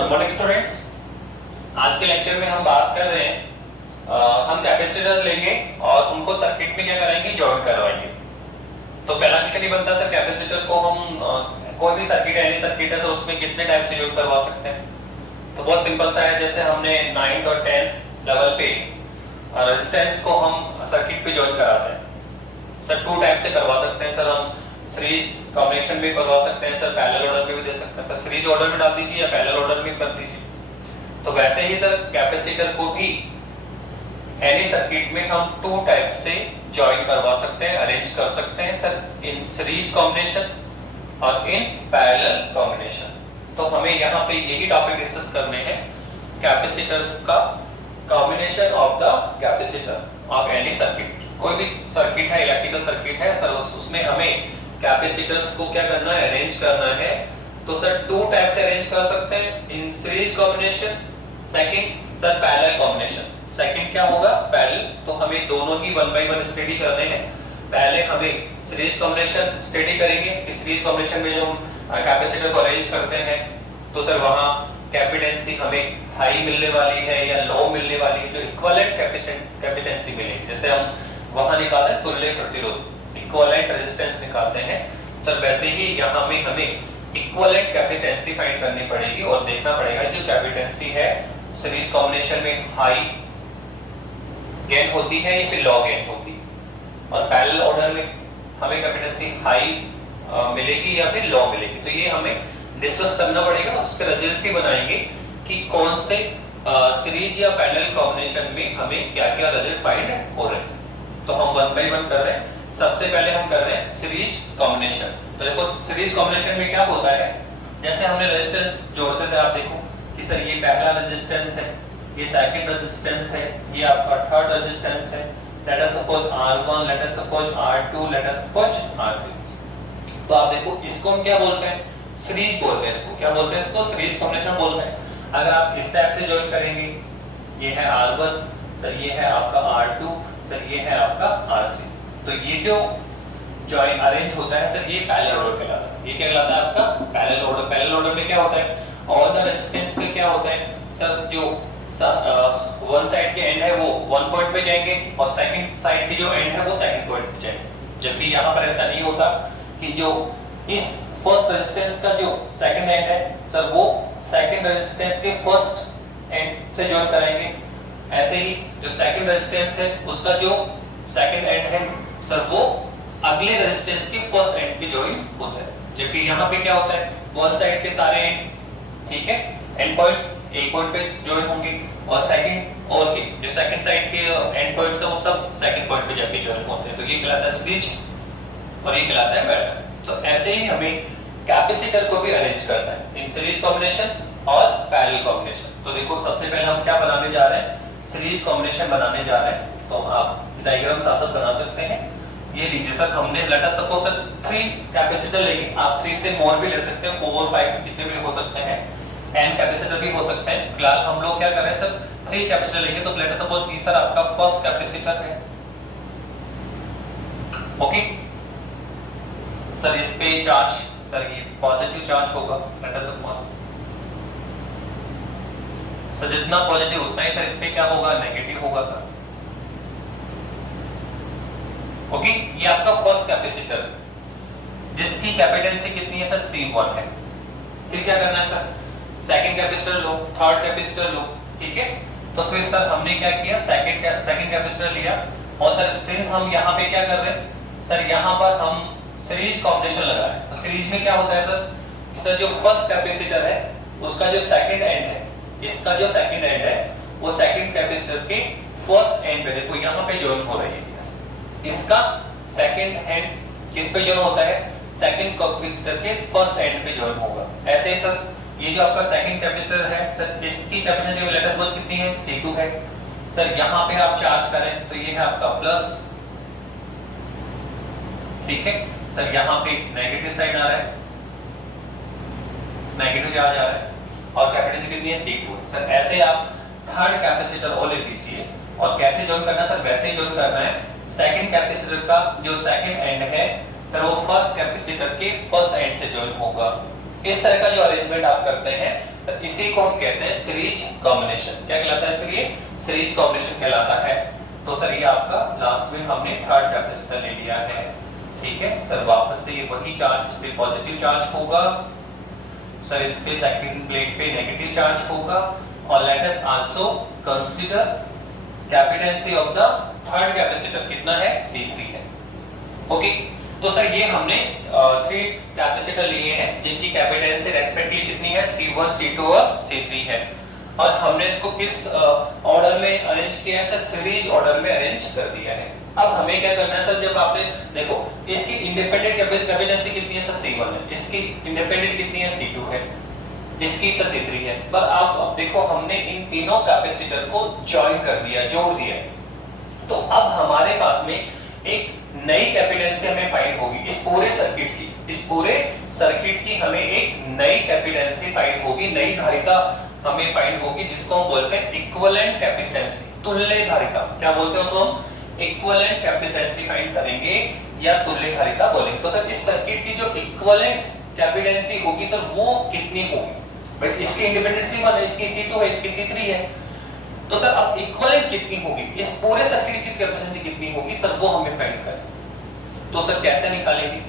Good morning students. आज के lecture में हम बात कर रहे हैं हम कैपेसिटर लेंगे और उनको सर्किट में क्या कराएंगे, जॉइन करवाएंगे। तो पहला क्वेश्चन ये बनता था कैपेसिटर को हम कोई भी सर्किट है, एनी सर्किट है, तो उसमें कितने टाइप से जॉइन करवा सकते हैं। तो बहुत सिंपल सा है, जैसे हमने 9th और 10th लेवल पे रेजिस्टेंस को हम सर्किट पे जॉइन कराते हैं। सर 2 टाइप से करवा सकते हैं। सर हम सीरीज कॉम्बिनेशन में करवा सकते हैं, सर पैरेलल ऑर्डर में भी दे सकते हैं। सर सीरीज ऑर्डर में डाल दीजिए या पैरेलल ऑर्डर में कर दीजिए। तो वैसे ही सर कैपेसिटर को भी एनी सर्किट में हम 2 टाइप से जॉइन करवा सकते हैं, अरेंज कर सकते हैं सर, इन सीरीज कॉम्बिनेशन और इन पैरेलल कॉम्बिनेशन। तो हमें यहाँ पे यही टॉपिक डिस्कस करने हैं, कैपेसिटर्स का combination of the capacitor of any circuit. कोई भी सर्किट है, इलेक्ट्रिकल सर्किट है सर, उसमें हमें कैपेसिटर्स को क्या करना है, अरेंज करना है। तो सर 2 टाइप से अरेंज कर सकते हैं, इन series combination, second sir parallel combination. Second क्या होगा, पैरेलल। तो हमें दोनों ही 1 by 1 स्टडी करने हैं। पहले हमें सीरीज कॉम्बिनेशन स्टडी करेंगे कि सीरीज कॉम्बिनेशन में जो हम कैपेसिटर को अरेंज करते हैं तो सर वहां कैपेसिटेंसी हमें हाई मिलने वाली है या लो मिलने वाली है, जो इक्विवेलेंट कैपेसिटेंसी मिलेगी। जैसे हम वहां निकालते हैं तुल्य प्रतिरोध, इक्विवेलेंट रेजिस्टेंस निकालते हैं, तो वैसे ही यहाँ में हमें इक्विवेलेंट कैपेसिटेंसी फाइंड करनी पड़ेगी और देखना पड़ेगा जो कैपेसिटेंसी है सीरीज कॉम्बिनेशन में हाई गेन होती है या फिर लो गेन होती है, और पैरेलल ऑर्डर में हमें कैपेसिटेंसी हाई मिलेगी या फिर लो मिलेगी। तो ये हमें डिस्कस करना पड़ेगा, उसके रिजल्ट भी बनाएंगे कि कौन से सीरीज या पैरेलल कॉम्बिनेशन में हमें क्या-क्या रिजल्ट फाइंड हो रहे हैं। तो हम 1 by 1 कर रहे हैं। सबसे पहले हम कर रहे हैं सीरीज कॉम्बिनेशन। तो देखो सीरीज कॉम्बिनेशन में क्या होता है, जैसे हमने रेजिस्टेंस जोड़ते थे, आप देखो कि सर ये पहला रेजिस्टेंस है, ये सेकंड रेजिस्टेंस है, ये आपका थर्ड रेजिस्टेंस है। Let us suppose R1, let us suppose R2, let us suppose R3। तो आप देखो इसको हम क्या बोलते हैं, सीरीज बोलते हैं। इसको क्या बोलते हैं, इसको सीरीज कॉम्बिनेशन बोलते हैं। अगर आप इस टाइप से जॉइन करेंगे, ये है R1, तो ये है आपका R2, सर ये है आपका R3। तो ये जो जॉइन अरेंज होता है सर, ये पैरेलल ऑर्डर कहलाता है। ये क्या कहलाता है आपका पैरेलल ऑर्डर। पैरेलल ऑर्डर में क्या होता है, ऑल द रेजिस्टेंस पे क्या होता है सर, जो वन साइड के एंड है वो 1 पॉइंट पे जाएंगे और सेकंड साइड के जो एंड है वो सेकंड पॉइंट पे जाएंगे। जबकि यहाँ पर ऐसा नहीं होता कि जो इस फर्स्ट रेजिस्टेंस का जो सेकंड एंड है सर, वो सेकंड रेजिस्टेंस के फर्स्ट एंड से जॉइन कराएंगे। ऐसे ही जो सेकंड रेजिस्टेंस है उसका जो सेकंड एंड है सर, वो अगले रेजिस्टेंस के फर्स्ट एंड पे जॉइन होता है। जबकि यहाँ पे क्या होता है, वन साइड के सारे एंड, ठीक है, एंड पॉइंट्स एक पॉइंट पे जॉइन होंगे और सेकंड और के जो सेकंड साइड के एंड पॉइंट्स है वो सब सेकंड पॉइंट पे जाके जॉइन होते हैं। तो ये कहलाता है सीरीज और ये कहलाता है पैरेलल। तो ऐसे ही हमें कैपेसिटर को भी अरेंज करना है इन सीरीज कॉम्बिनेशन और पैरेलल कॉम्बिनेशन। तो देखो सबसे पहले हम क्या बनाने जा रहे हैं, सीरीज कॉम्बिनेशन बनाने जा रहे हैं। तो आप डायग्राम साथ साथ बना सकते हैं। ये लीजिए सर, हमने let us suppose sir 3 capacitor लेंगे। आप 3 से मोर भी ले सकते हैं, 4 5 कितने भी हो सकते हैं, n कैपेसिटर भी हो सकते हैं। फिलहाल हम लोग क्या कर रहे हैं सर, 3 कैपेसिटर लेंगे। तो लेट अस सपोज कि सर आपका फर्स्ट कैपेसिटर है, ओके सर, इस पे चार्ज सर ये पॉजिटिव चार्ज होगा। लेट अस सपोज सर जितना पॉजिटिव उतना ही सर इस पे क्या होगा, नेगेटिव होगा सर, ओके। ये आपका फर्स्ट कैपेसिटर जिसकी कैपेसिटेंसी कितनी है सर, C1 है। फिर क्या करना है सर, सेकंड कैपेसिटर लो, थर्ड कैपेसिटर लो, ठीक है। तो फिर सर हमने क्या किया, सेकंड कैपेसिटर लिया और सर सिंस हम यहाँ पे क्या कर रहे हैं सर, यहाँ पर हम सीरीज कॉम्बिनेशन लगा रहे हैं। तो सीरीज में क्या होता है सर, जो फर्स्ट कैपेसिटर है उसका जो सेकंड एंड है, इसका जो सेकंड एंड है वो सेकंड कैपेसिटर के फर्स्ट एंड पे, देखो यहाँ पे जॉइन हो रही है। इसका सेकंड एंड किस पे जॉइन होता है, सेकंड कैपेसिटर के फर्स्ट एंड पे जॉइन होगा। ऐसे ही सर ये जो आपका सेकंड कैपेसिटर है सर, इसकी कैपेसिटी लेट अस सपोज कितनी है, C2 है। सर यहाँ पे आप चार्ज करें तो ये है आपका प्लस, ठीक है सर। यहाँ पे नेगेटिव साइड आ रहा है, नेगेटिव चार्ज आ रहा है और कैपेसिटी कितनी है, C2। सर ऐसे आप थर्ड कैपेसिटर और ले लीजिए और कैसे जॉइन करना है सर, वैसे ही जॉइन करना है। सेकंड कैपेसिटर का जो सेकंड एंड है सर वो फर्स्ट कैपेसिटर के फर्स्ट एंड से जॉइन होगा। इस तरह का जो अरेंजमेंट आप करते हैं तो इसी को हम कहते हैं सीरीज कॉम्बिनेशन। क्या कहलाता है सर? ये सीरीज कॉम्बिनेशन कहलाता है। तो सर ये आपका लास्ट में हमने थर्ड कैपेसिटर ले लिया है, ठीक है सर। वापस से ये वही चार्ज, इस पे पॉजिटिव चार्ज होगा सर, इस पे सेकंड प्लेट पे नेगेटिव चार्ज होगा। और let us also consider capacitancy of the third capacitor कितना है? C3 है। ओके, तो सर ये हमने 3 कैपेसिटर लिए हैं जिनकी कैपेसिटेंसी रेस्पेक्टिवली कितनी है? C1, C2 और C3 है। और हमने इसको किस ऑर्डर में अरेंज किया है सर? सीरीज ऑर्डर में अरेंज कर दिया है। अब हमें क्या करना है सर? जब आपने देखो इसकी इंडिपेंडेंट कैपेसिटेंसी कितनी है सर? C1 है। इसकी इंडिपेंडेंट कितनी है? C2 है। इसकी सर C3 है। पर आप देखो हमने इन तीनों कैपेसिटर को जॉइन कर दिया, जोड़ दिया। तो अब हमारे पास में एक नई कैपेसिटेंसी हमें फाइंड होगी इस पूरे सर्किट की। इस पूरे सर्किट की हमें एक नई कैपेसिटेंसी फाइंड होगी, नई धारिता हमें फाइंड होगी, जिसको हम बोलते हैं इक्विवेलेंट कैपेसिटेंसी, तुल्य धारिता। क्या बोलते हैं उसको? हम इक्विवेलेंट कैपेसिटेंसी फाइंड करेंगे या तुल्य धारिता बोलेंगे। तो सर इस सर्किट की जो इक्विवेलेंट कैपेसिटेंसी होगी सर वो कितनी होगी? भाई इसकी इंडिपेंडेंट C1 है, इसकी C2 है, इसकी C3 है। तो सर अब इक्विवेलेंट कितनी होगी? इस पूरे सर्किट की कैपेसिटी कितनी होगी सर? वो हमें फाइंड करना। तो सर कैसे निकालेंगे?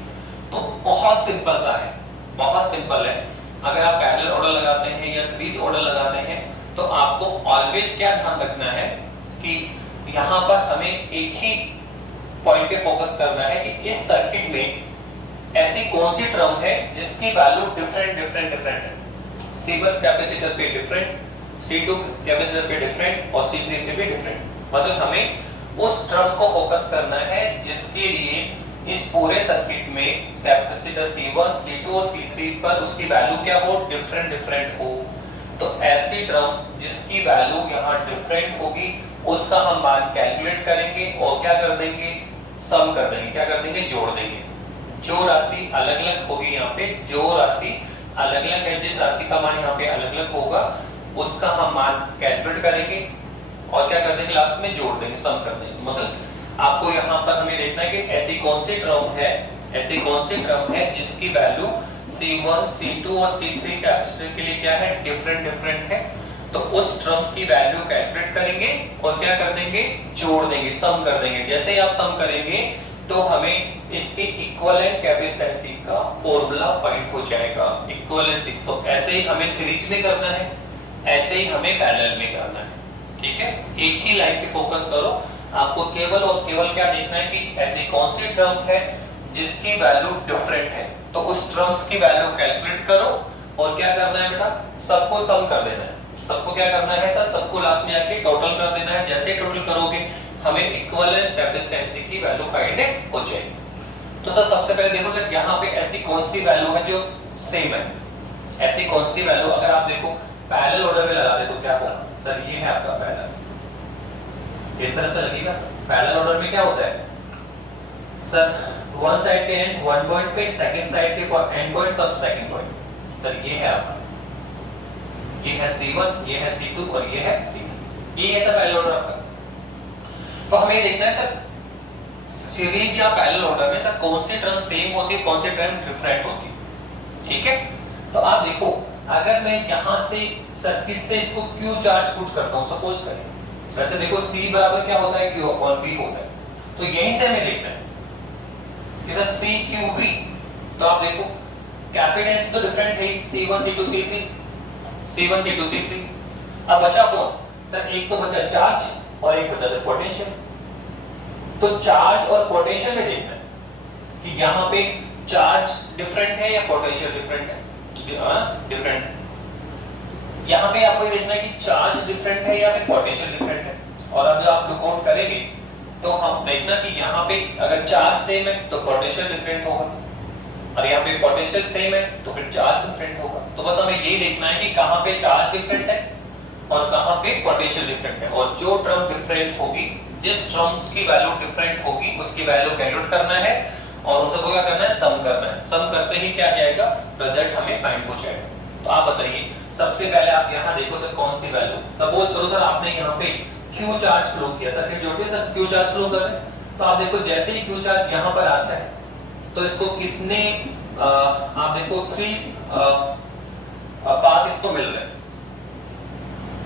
तो बहुत सिंपल सा है, बहुत सिंपल है। अगर आप पैरेलल ऑर्डर लगाते हैं या सीरीज ऑर्डर लगाते हैं तो आपको ऑलवेज क्या ध्यान रखना है कि यहां पर हमें एक ही पॉइंट पे फोकस करना है कि इस सर्किट में ऐसी कौन सी टर्म है जिसकी वैल्यू डिफरेंट है। C1 कैपेसिटर पे डिफरेंट, C2 कैपेसिटर पे डिफरेंट और C3 पे भी डिफरेंट। मतलब हमें उस टर्म को फोकस करना है जिसके लिए इस पूरे सर्किट में कैपेसिटर C1, C2 और C3 पर उसकी वैल्यू क्या हो? डिफरेंट हो। तो ऐसी टर्म जिसकी वैल्यू यहाँ डिफरेंट होगी उसका हम मान कैलकुलेट करेंगे और क्या कर देंगे? सम कर देंगे। क्या कर देंगे? जोड़ देंगे। जो राशि अलग-अलग होगी यहाँ पे, जो राशि अलग-अलग है, जिस राशि का मान यहाँ पे अलग-अलग होगा उसका हम मान कैलकुलेट करेंगे और क्या कर देंगे? लास्ट में जोड़ देंगे, सम कर देंगे। मतलब आपको यहाँ पर हमें देखना है कि ऐसी कौन सी टर्म है जिसकी वैल्यू C1, C2 और C3 कैपेसिटर के लिए क्या है? डिफरेंट है। तो उस टर्म की वैल्यू कैलकुलेट करेंगे और क्या कर देंगे? जोड़ देंगे, सम कर देंगे। जैसे ही आप सम करेंगे तो हमें इसकी इक्विवेलेंट कैपेसिटेंसी का फॉर्मूला फाइंड हो जाएगा। इक्विवेलेंसी तो ऐसे ही हमें सीरीज में करना है, ऐसे ही हमें पैरेलल में करना है, ठीक है। एक ही लाइन पे फोकस करो। आपको केवल और केवल क्या देखना है कि ऐसी कौन सी टर्म है जिसकी वैल्यू डिफरेंट है। तो उस टर्म्स की वैल्यू कैलकुलेट करो और क्या करना है बेटा? सबको सम कर देना है। सबको क्या करना है सर? सबको लास्ट में आके टोटल कर देना है। जैसे टोटल करोगे हमें इक्विवेलेंट कैपेसिटेंसी की वैल्यू फाइंड हो जाएगी। तो सर सबसे पहले देखो सर यहाँ पे ऐसी कौन सी वैल्यू है जो सेम है? ऐसी कौन सी वैल्यू अगर आप देखो पैरेलल ऑर्डर में लगा दे तो क्या होगा सर? ये है आपका पैरेलल, इस तरह से लगेगा सर। पैरेलल ऑर्डर में क्या होता है सर? वन साइड के एंड वन पॉइंट पे, सेकंड साइड के एंड पॉइंट सब सेकंड पॉइंट। सर ये है आपका, ये है C1, ये है C2 और ये है C3। ये है सर पैरेलल ऑर्डर आपका। तो हमें देखना है सर सीरीज या पैरेलल ऑर्डर में सर कौन सी टर्म सेम होती है, कौन सी टर्म डिफरेंट होती है, ठीक है। तो आप देखो अगर मैं यहां से सर्किट से इसको Q चार्ज पुट करता हूं, सपोज करें वैसे देखो C बराबर क्या होता है? Q अपॉन V होता है। तो यहीं से हमें देखना है कि सर CQV। तो आप देखो कैपेसिटेंस तो डिफरेंट है, C1, C2, C3, C1, C2, C3। अब बचा कौन सर? एक तो बचा चार्ज और एक बचा सर पोटेंशियल। तो चार्ज और पोटेंशियल में देखना है कि यहाँ पे चार्ज डिफरेंट है या पोटेंशियल डिफरेंट है? डिफरेंट। यहाँ पे आपको देखना है कि चार्ज डिफरेंट है या फिर पोटेंशियल डिफरेंट है। और अब जब आप लुक आउट करेंगे तो हम देखना कि यहाँ पे अगर चार्ज सेम है तो पोटेंशियल डिफरेंट होगा और यहाँ पे पोटेंशियल सेम है तो फिर चार्ज डिफरेंट होगा। तो बस हमें ये देखना है कि कहाँ पे चार्ज डिफरेंट है और कहाँ पे पोटेंशियल डिफरेंट है। और जो टर्म डिफरेंट होगी, जिस टर्म्स की वैल्यू डिफरेंट होगी उसकी वैल्यू कैलकुलेट करना है और उन सबको क्या करना है? सम करना है। सम करते ही क्या जाएगा? रिजल्ट हमें फाइंड हो जाएगा। तो आप बताइए सबसे पहले आप यहाँ देखो सर कौन सी वैल्यू। सपोज करो सर आपने यहाँ पे Q चार्ज फ्लो किया, सर्किट जोड़ के सर Q चार्ज फ्लो कर रहे हैं। तो आप देखो जैसे ही Q चार्ज यहाँ पर आता है तो इसको कितने आप देखो 3 पाथ इसको मिल रहा है,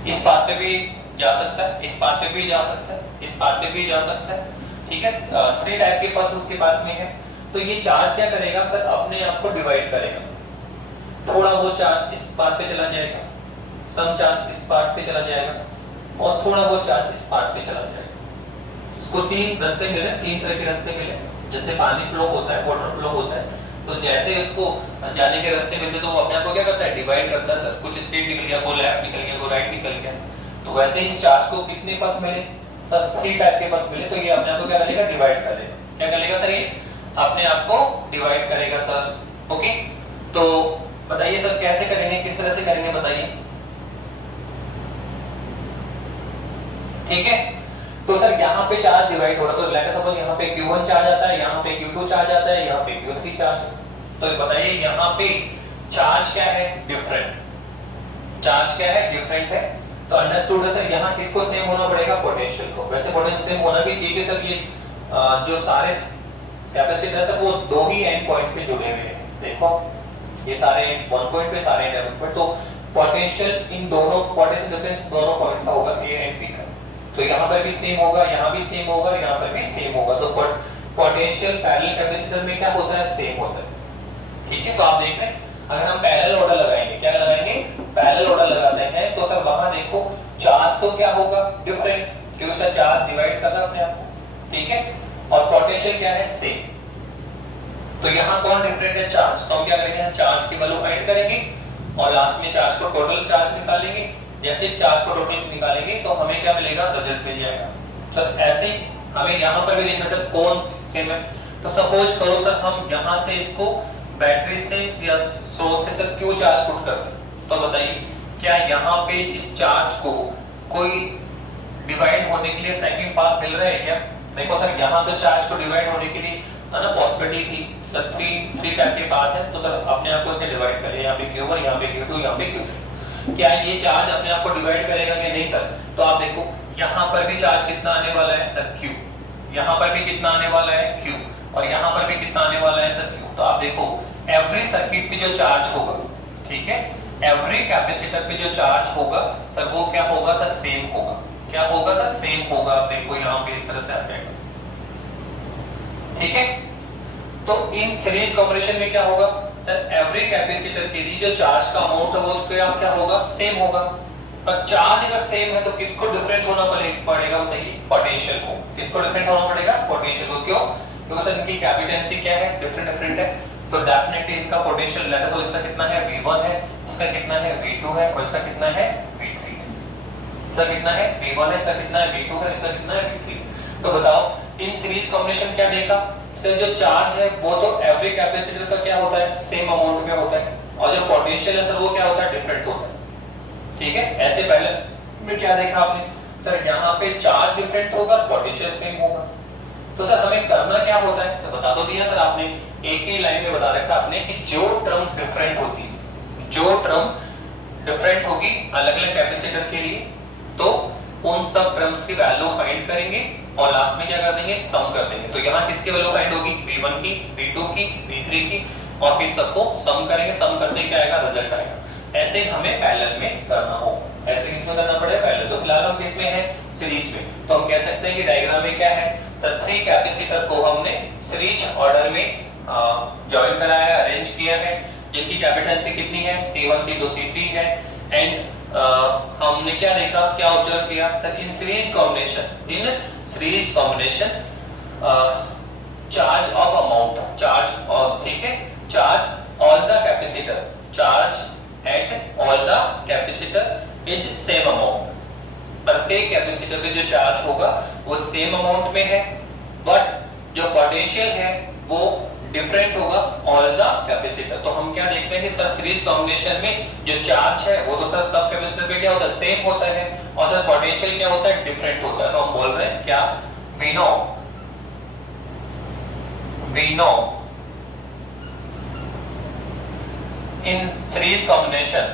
इस पाथ पे भी जा सकता है, इस पाथ पे भी जा सकता है, इस पाथ पे भी जा सकता है, ठीक है। 3 टाइप के पाथ उसके पास में है। तो ये चार्ज क्या करेगा सर, अपने आप को डिवाइड करेगा, थोड़ा वो चार्ज इस पाथ पे चला जाएगा, सम चार्ज इस पाथ पे चला जाएगा और थोड़ा वो चार्ज इस पाथ पे चला जाएगा। इसको 3 रास्ते मिले, 3 तरह के रास्ते मिले। जैसे पानी फ्लो होता है, वाटर फ्लो होता है, तो जैसे उसको जाने के रास्ते मिलते तो वो अपने आप को क्या करता है, डिवाइड करता है सर। कुछ स्ट्रेट निकल गया, कोई लेफ्ट निकल गया, कोई राइट निकल गया। तो वैसे ही इस चार्ज को कितने पथ मिले, 3 टाइप के पथ मिले, तो ये अपने आप को क्या करेगा, डिवाइड कर देगा। क्या करेगा सर, ये अपने आप को डिवाइड करेगा सर। ओके, तो बताइए सर कैसे करेंगे, किस तरह से करेंगे बताइए। ठीक है, तो सर यहाँ पे चार्ज डिवाइड हो रहा है, तो लेट अस सपोज यहाँ पे Q1 चार्ज आता है, यहाँ पे Q2 चार्ज आता है, यहाँ पे Q3 चार्ज। तो बताइए यहाँ पे चार्ज क्या है, डिफरेंट। चार्ज क्या है, डिफरेंट है। तो अंडरस्टूड है सर, यहाँ किसको सेम होना पड़ेगा, पोटेंशियल को। वैसे पोटेंशियल सेम होना भी चाहिए सर। ये जो सारे कैपेसिटर है वो 2 ही एंड पॉइंट पे जुड़े हुए हैं। देखो ये सारे 1 पॉइंट पे, सारे 11 पॉइंट, तो पोटेंशियल इन दोनों पोटेंशियल डिफरेंस दोनों पॉइंट का होगा, ए एंड बी का। तो यहाँ पर भी सेम होगा, यहाँ भी सेम होगा, यहाँ पर भी सेम होगा। तो पोटेंशियल पैरेलल कैपेसिटर में क्या होता है, सेम होता है। ठीक है, तो आप देख रहे हैं अगर हम पैरेलल ऑर्डर लगाएंगे, क्या लगाएंगे, पैरेलल ऑर्डर लगाते हैं, तो सर वहां देखो चार्ज तो क्या होगा, डिफरेंट, क्योंकि सर चार्ज डिवाइड कर रहा है अपने आप को। ठीक है, और पोटेंशियल क्या है, सेम। तो यहाँ कौन डिफरेंट है, चार्ज। तो हम क्या करेंगे, चार्ज की वैल्यू फाइंड करेंगे और लास्ट में चार्ज को टोटल चार्ज निकालेंगे। जैसे चार्ज को टोटल निकालेंगे तो हमें क्या मिलेगा, रिजल्ट मिल जाएगा। सर ऐसे हमें यहाँ पर भी देखना सर कौन सेम है। तो सपोज करो सर हम यहाँ से इसको बैटरी से या सोर्स से सर क्यों चार्ज पुट करते हैं, तो बताइए क्या यहाँ पे इस चार्ज को कोई डिवाइड होने के लिए सेकंड पाथ मिल रहा है क्या। देखो सर यहाँ तो चार्ज को डिवाइड होने के लिए है ना पॉसिबिलिटी थी सर, 3 टाइप के पाथ है, तो सर अपने आप को इसने डिवाइड कर लिया, यहाँ पे Q1, यहाँ पे Q2, यहाँ पे Q3। क्या ये चार्ज अपने आप को डिवाइड करेगा कि नहीं सर। तो आप देखो यहाँ पर भी चार्ज कितना आने वाला है सर, Q। यहाँ पर भी कितना आने वाला है, Q। और यहाँ पर भी कितना आने वाला है सर, Q। तो आप देखो एवरी सर्किट पे जो चार्ज होगा, ठीक है, एवरी कैपेसिटर पे जो चार्ज होगा सर वो क्या होगा सर, सेम होगा। क्या होगा सर, सेम होगा। आप देखो यहाँ पे इस तरह से आ जाएगा। ठीक है, तो इन सीरीज कॉम्बिनेशन में क्या होगा सर, एवरी कैपेसिटर के लिए जो चार्ज का अमाउंट है वो क्या होगा, सेम होगा। पर चार्ज अगर सेम है तो किसको डिफरेंट होना पड़ेगा बताइए, पोटेंशियल को। किसको डिफरेंट होना पड़ेगा, पोटेंशियल को। क्यों, क्योंकि सर इनकी कैपेसिटेंसी क्या है, डिफरेंट है। तो डेफिनेटली इनका पोटेंशियल लेट अस इसका कितना है, V1 है, इसका कितना है, V2 है, और इसका कितना है, V3 है। इसका कितना है, V1 है, इसका कितना है, V2 है, इसका कितना है, V3। तो बताओ इन सीरीज कॉम्बिनेशन क्या देखा सर, जो चार्ज है वो तो एवरी कैपेसिटर का क्या होता है, सेम अमाउंट में होता है, और जो पोटेंशियल है सर वो क्या होता है, डिफरेंट होता है। ठीक है, ऐसे पहले में क्या देखा आपने सर, यहाँ पे चार्ज डिफरेंट होगा, पोटेंशियल सेम होगा। तो सर हमें करना क्या होता है, तो बता दो दिया सर आपने, एक ही लाइन में बता रखा आपने कि जो टर्म डिफरेंट होती है, जो टर्म डिफरेंट होगी अलग अलग कैपेसिटर के लिए, तो उन सब टर्म्स की वैल्यू फाइंड करेंगे और लास्ट में क्या कर देंगे, सम कर देंगे। तो यहाँ किसकी वैल्यू फाइंड होगी, V1 की, V2 की, V3 की, और फिर सबको सम करेंगे। सम करने क्या आएगा, रिजल्ट आएगा। ऐसे हमें पैरेलल में करना होगा। ऐसे किसमें करना पड़ेगा, पैरेलल। तो फिलहाल हम किसमें है, सीरीज में। तो हम कह सकते हैं कि डायग्राम में क्या है सर, 3 कैपेसिटर को हमने सीरीज ऑर्डर में जॉइन कराया है, अरेंज किया है, जिनकी कैपेसिटेंसी कितनी है, C1, C2, C3 है। एंड हमने क्या देखा, क्या ऑब्जर्व किया sir, in series combination charge of amount, charge और, ठीक है, charge all the capacitor, charge at all the capacitor is same amount. प्रत्येक कैपेसिटर पे जो चार्ज होगा वो सेम अमाउंट में है, बट जो पोटेंशियल है वो डिफरेंट होगा ऑल द कैपेसिटर। तो हम क्या देखते हैं कि सर सीरीज कॉम्बिनेशन में जो चार्ज है वो तो सर सब कैपेसिटर पे क्या होता है, सेम होता है, और सर पोटेंशियल क्या होता है, डिफरेंट होता है। तो हम बोल रहे हैं क्या, we know in series combination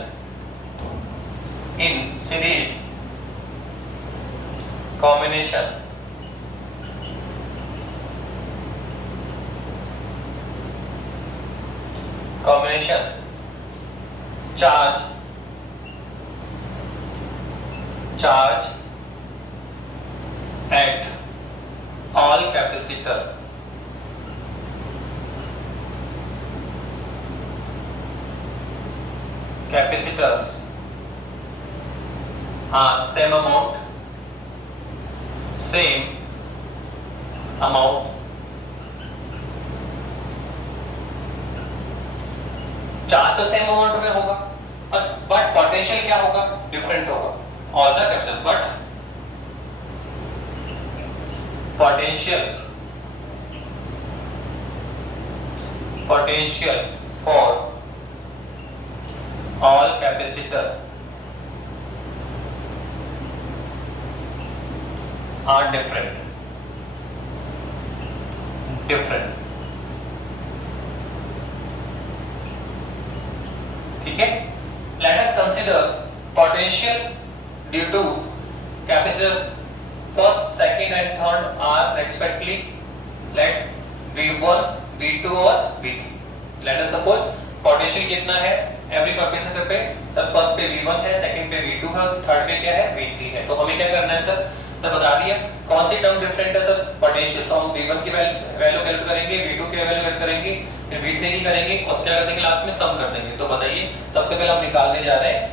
charge at all capacitors are same amount charge तो सेम अमाउंट में होगा बट पोटेंशियल क्या होगा, डिफरेंट होगा। All the capital but potential for all capacitor are different ठीक है। Let us consider potential due to capacitors first, second and third are respectively let V1, V2 और V3। Let us suppose potential कितना है every capacitor पे, sir first पे V1 है, second पे V2 है, थर्ड पे क्या है V3 है। तो हमें क्या करना है सर, तो बता दिया कौन सी टर्म डिफरेंट है सर, पोटेंशियल। तो हम V1 की वैल्यू कैलकुलेट करेंगे, V2 की वैल्यू कैलकुलेट करेंगे, फिर V3 की करेंगे और क्या कर देंगे लास्ट में सम कर देंगे। तो बताइए सबसे पहले हम निकालने जा रहे हैं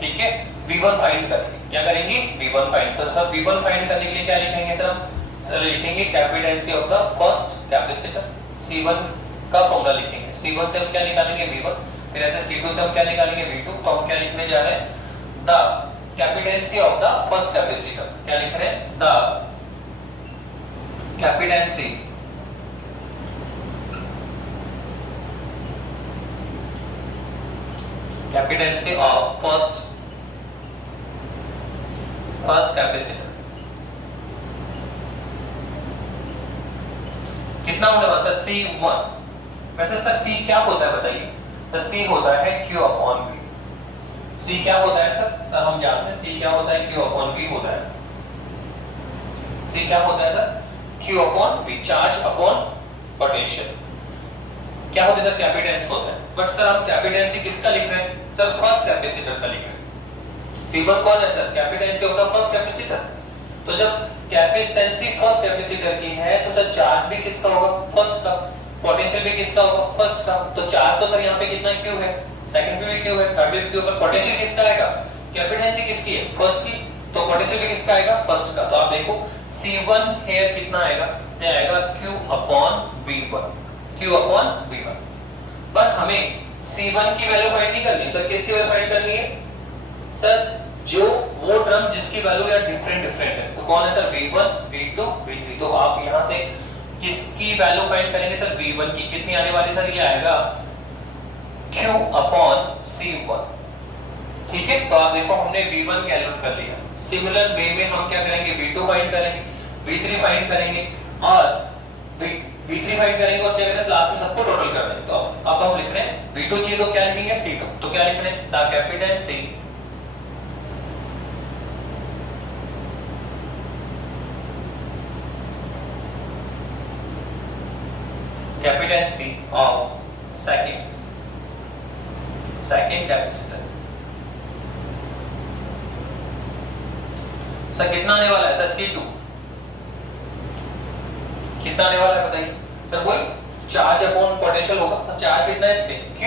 ठीक है V1 फाइंड करेंगे। क्या करेंगे V1 फाइंड। तो सर V1 फाइंड करने के लिए क्या लिखेंगे सर, हम लिखेंगे capacitancy of the first capacitor. C1 का फॉर्मूला लिखेंगे, C1 से हम क्या निकालेंगे V1, फिर ऐसे C2 से हम क्या निकालेंगे V2। तो हम क्या लिखने जा रहे हैं, the capacitancy of the first capacitor. क्या लिख रहे हैं, the capacitancy of first capacitor कितना होने वाला सर, C1। वैसे सर C क्या होता है बताइए, तो C होता है Q अपॉन V। C क्या होता है सर, हम जानते हैं C क्या होता है, Q अपॉन V होता है। C क्या होता है sir, Q upon V, charge upon potential. क्या होता है सर, कैपेसिटेंस होता है। बट सर हम कैपेसिटेंसी किसका लिख रहे हैं सर, फर्स्ट कैपेसिटर का लिख रहे हैं। C1 कौन है sir, capacitancy of the first capacitor. तो जब कैपेसिटेंसी फर्स्ट कैपेसिटर की है तो सर चार्ज भी किसका होगा, फर्स्ट का, पोटेंशियल भी किसका होगा, फर्स्ट का। तो चार्ज तो सर यहाँ पे कितना Q है, सेकंड पे भी Q है, थर्ड पे भी Q है, पर पोटेंशियल किसका आएगा, कैपेसिटेंसी किसकी है, फर्स्ट की, तो पोटेंशियल भी किसका आएगा, फर्स्ट का। तो आप देखो C1 हियर कितना आएगा, ये आएगा Q upon V1, Q upon V1। But हमें C1 की वैल्यू फाइंड नहीं करनी सर, किसकी वैल्यू फाइंड करनी है सर, जो वो टर्म जिसकी वैल्यू या डिफरेंट है। तो कौन है सर, V1, V2, V3। तो आप यहां से किसकी वैल्यू फाइंड करेंगे सर, V1 की कितनी आने वाली सर, ये आएगा Q अपॉन C1। ठीक है। तो आप देखो हमने V1 कैलकुलेट कर लिया। सिमिलर वे में हम क्या करेंगे, V2 फाइंड करेंगे, V3 फाइंड करेंगे और V3 फाइंड करेंगे और क्या करेंगे लास्ट में सबको टोटल कर देंगे। तो अब हम लिख रहे हैं V2 चाहिए तो क्या लिखेंगे, C2। तो क्या लिख रहे हैं, the capacitancy of second capacitor। Sir कितना आने वाला है सर, C2 कितना आने वाला है बताइए सर, वही चार्ज अपॉन पोटेंशियल होगा। तो चार्ज कितना है इस पे Q,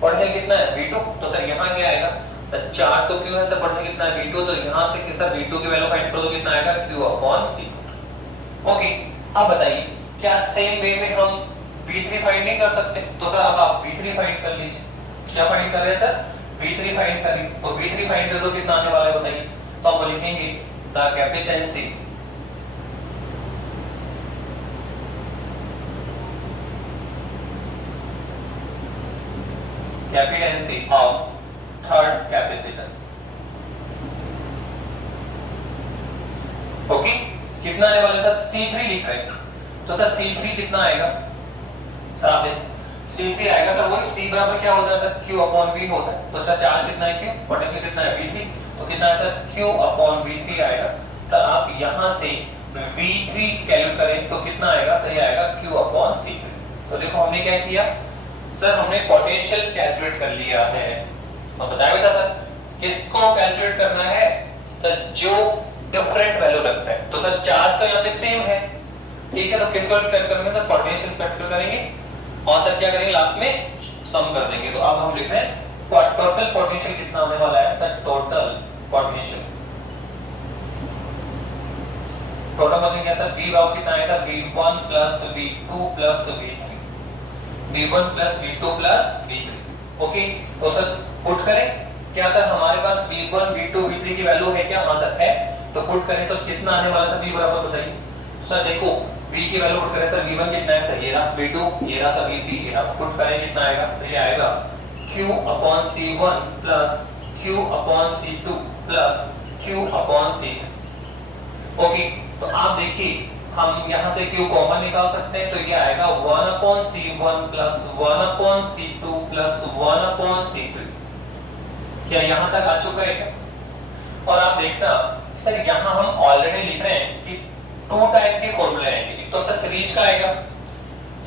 पोटेंशियल कितना है V2। तो सर यहाँ क्या आएगा, तो चार्ज तो Q है सर, पोटेंशियल कितना है V2। तो यहाँ से सर V2 की वैल्यू फाइंड करो तो कितना आएगा, Q अपॉन C2। ओके, अब बताइए क्या सेम वे में हम V3 फाइंड नहीं कर सकते। तो सर अब आप V3 फाइंड कर लीजिए। क्या फाइंड कर रहे हैं सर, V3 फाइंड करिए। तो V3 फाइंड कर दो कितना आने वाला है बताइए। तो हम लिखेंगे the capacitancy of third capacitor. Okay, कितना आने वाला है सर, C3 लिख रहे हैं। तो सर C3 कितना आएगा सर, आप देखिए C3 आएगा सर वही C बराबर क्या होता है सर, Q अपॉन V होता है। तो सर चार्ज कितना है Q, पोटेंशियल कितना है V3। तो कितना है सर, Q अपॉन V3 आएगा। तो आप यहां से V3 कैलकुलेट करें तो कितना आएगा सर, ये आएगा Q अपॉन C3। तो देखो हमने क्या किया, सर हमने पोटेंशियल कैलकुलेट कर लिया है, तो बताया बेटा सर किसको कैलकुलेट करना है, सर जो डिफरेंट वैल्यू रखता है। तो सर चार्ज तो यहाँ पे सेम है, ठीक है, तो किसको कैलकुलेट करेंगे, तो पोटेंशियल कैलकुलेट करेंगे और सर क्या करेंगे लास्ट में सम कर देंगे। तो अब हम लिख रहे हैं टोटल पोटेंशियल कितना होने वाला है sir, total potential total potential क्या था, V वाव कितना आएगा, V1 plus V2 plus V3, V1 plus V2 plus V3। Okay, तो सर पुट करें, क्या सर हमारे पास V1 V2 V3 की वैल्यू है क्या, हाँ सर है, तो पुट करें तो कितना आने वाला सर, V बराबर बताइए सर, देखो V की वैल्यू पुट करें सर, V1 कितना है सर, ये रहा, V2 ये रहा सर, V3 ये रहा, पुट करें कितना आएगा, तो ये आएगा Q upon C1 plus Q upon C2 plus Q upon C3। Okay, तो आप देखिए हम यहाँ से Q कॉमन निकाल सकते हैं, तो ये आएगा 1 upon C1 plus 1 upon C2 plus 1 upon C3। क्या यहाँ तक आ चुका है क्या? और आप देखना सर यहाँ हम ऑलरेडी लिख रहे हैं कि टू टाइप के फॉर्मूले आएंगे, तो सर सीरीज का आएगा